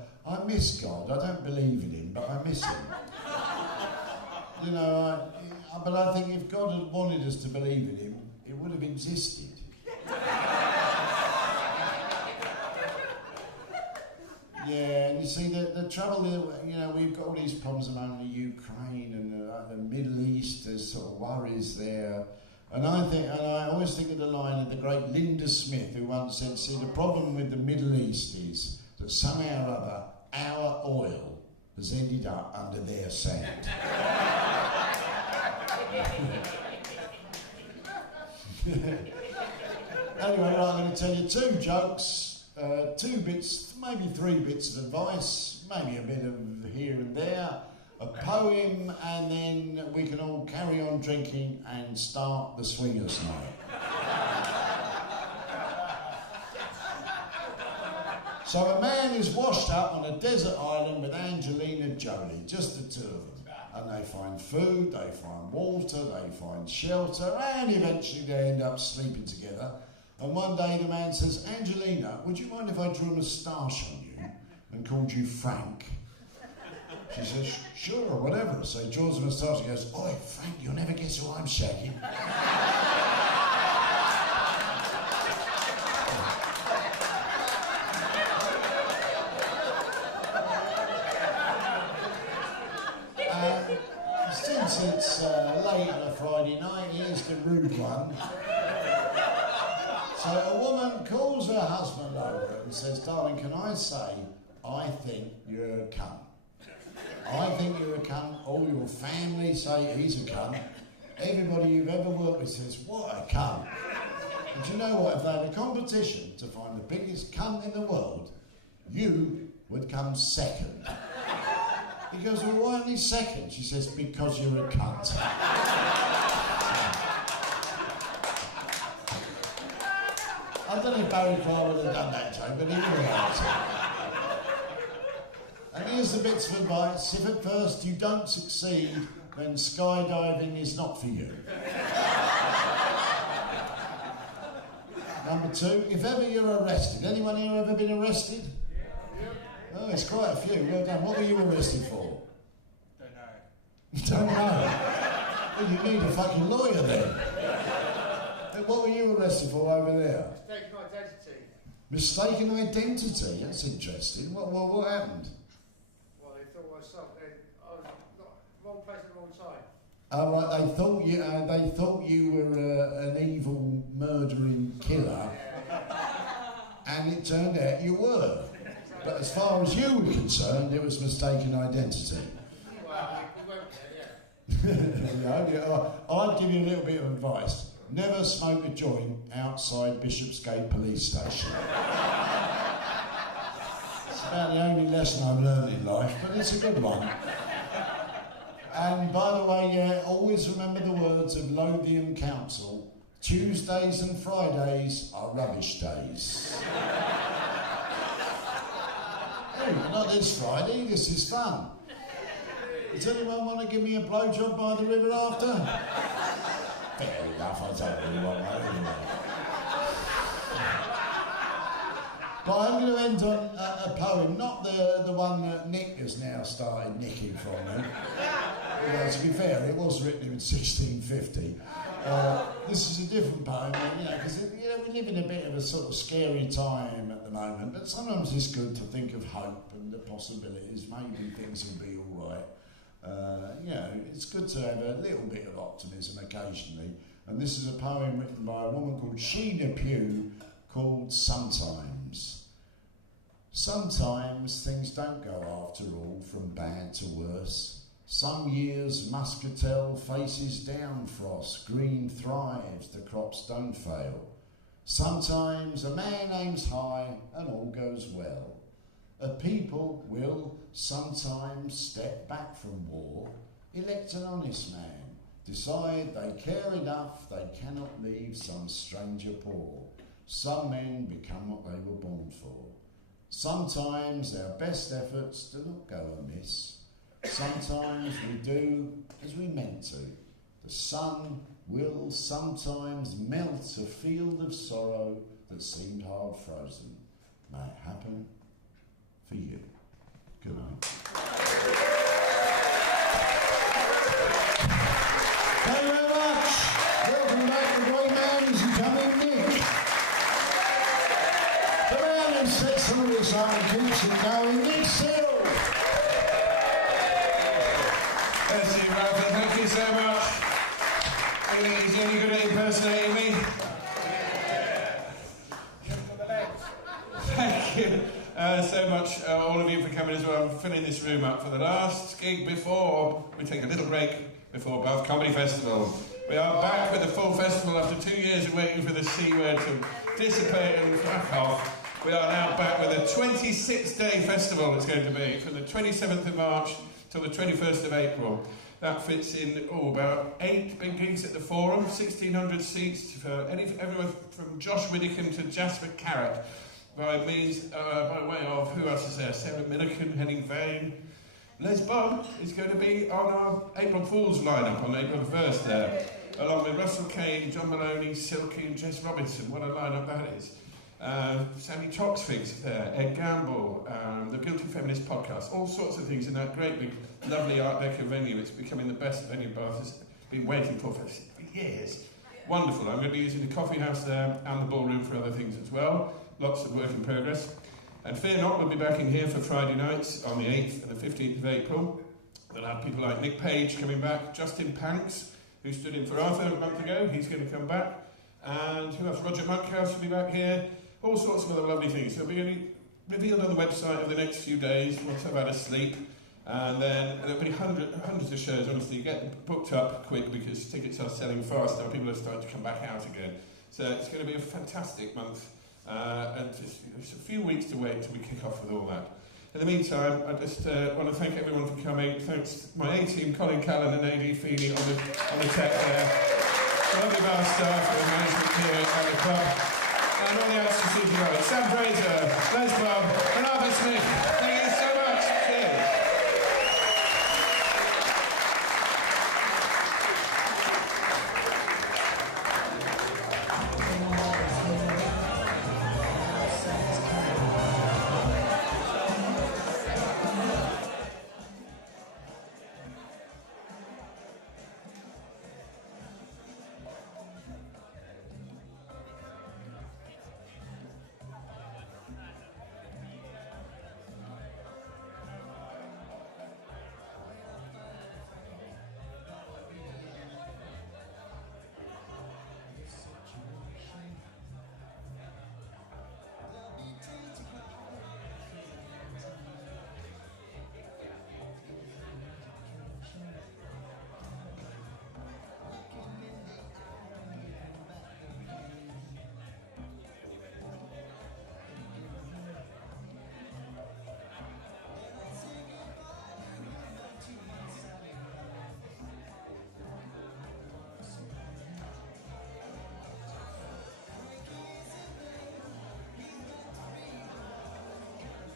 miss God. I don't believe in him, but I miss him. You know, but I think if God had wanted us to believe in him, it would have existed. Yeah, and you see, the trouble is, you know, we've got all these problems around the Ukraine and the Middle East. There's sort of worries there. And I always think of the line of the great Linda Smith, who once said, see, the problem with the Middle East is that somehow or other, our oil has ended up under their sand. Anyway, right, I'm going to tell you 2 jokes, 2 bits, maybe 3 bits of advice, maybe a bit of here and there, a poem, and then we can all carry on drinking and start the swingers night. So a man is washed up on a desert island with Angelina Jolie, just the 2 of them. And they find food, they find water, they find shelter, and eventually they end up sleeping together. And one day the man says, Angelina, would you mind if I drew a moustache on you and called you Frank? She says, sure, or whatever. So he draws a moustache and goes, oi, Frank, you'll never guess who I'm shagging. Since it's late on a Friday night, here's the rude one. So a woman calls her husband over and says, darling, can I say, I think you're a cunt. I think you're a cunt. All your family say he's a cunt. Everybody you've ever worked with says, what a cunt. And do you know what? If they had a competition to find the biggest cunt in the world, you would come second. He goes, well, why only second? She says, because you're a cunt. I don't know if Barry Clark would have done that joke, but he would have. And here's the bits of advice. If at first you don't succeed, then skydiving is not for you. Number 2, if ever you're arrested. Anyone here ever been arrested? Oh, it's quite a few. Well done. What were you arrested for? Don't know. You don't know? Well, you need a fucking lawyer then. But what were you arrested for over there? Mistaken identity. Mistaken identity? That's interesting. What happened? Well, they thought I was wrong place at the wrong time. Oh, right, they thought you were an evil, murdering killer, and it turned out you were. But as far as you were concerned, it was mistaken identity. Well, we went there, Yeah, I'd give you a little bit of advice. Never smoke a joint outside Bishopsgate Police Station. It's about the only lesson I've learned in life, but it's a good one. And by the way, yeah, always remember the words of Lothian Council. Tuesdays and Fridays are rubbish days. Hey, not this Friday, this is fun. Does anyone want to give me a blowjob by the river after? Fair enough, I don't really want that anyway. But I'm going to end on a poem, not the one that Nick has now started nicking from me. Well, to be fair, it was written in 1650. This is a different poem, because we live in a bit of a sort of scary time at the moment, but sometimes it's good to think of hope and the possibilities. Maybe things will be all right. It's good to have a little bit of optimism occasionally. And this is a poem written by a woman called Sheena Pugh called Sometimes. Sometimes things don't go after all from bad to worse. Some years muscatel faces down frost, green thrives, the crops don't fail. Sometimes a man aims high and all goes well. A people will sometimes step back from war, elect an honest man, decide they care enough they cannot leave some stranger poor. Some men become what they were born for. Sometimes our best efforts do not go amiss. Sometimes we do as we meant to. The sun will sometimes melt a field of sorrow that seemed hard frozen. May it happen for you. Good night. Thank you very much. Welcome back to Great Man's Coming Nick. The man who sets all this up and keeps it going, Nick Sill. Merci, Ralph, thank you so much. Is he any good at impersonating me? Thank you so much, all of you, for coming as well. I'm filling this room up for the last gig before we take a little break before Bubb Comedy Festival. We are back with the full festival after 2 years of waiting for the C word to dissipate and crack off. We are now back with a 26-day festival it's going to be, from the 27th of March till the 21st of April. That fits in about 8 big gigs at the Forum, 1,600 seats for everywhere from Josh Widdicombe to Jasper Carrott. By way of, who else is there? Sarah Milliken, Henning Vane. Les Bubb is going to be on our April Fool's lineup on April 1st there, along with Russell Kane, John Maloney, Silky and Jess Robinson. What a lineup that is. Sammy Toxfig's there, Ed Gamble, the Guilty Feminist podcast, all sorts of things in that great big lovely Art Deco venue. It's becoming the best venue Bath has been waiting for years. Wonderful. I'm going to be using the coffee house there and the ballroom for other things as well. Lots of work in progress. And fear not, we'll be back in here for Friday nights on the 8th and the 15th of April. We'll have people like Nick Page coming back, Justin Panks, who stood in for Arthur a month ago, he's going to come back. And who else? Roger Monkhouse will be back here. All sorts of other lovely things. They'll be revealed on the website over the next few days once I've had a sleep. And then there'll be hundreds of shows. Honestly, you get booked up quick because tickets are selling fast now. People are starting to come back out again. So it's going to be a fantastic month. And just a few weeks to wait till we kick off with all that. In the meantime, I just want to thank everyone for coming. Thanks to my A-team, Colin Callan and A.D. Feeney on the tech there. Lovely bar staff and management here at the club. And all the acts to see you. Sam Fraser, Les Bubb, and Arthur Smith. Thank you.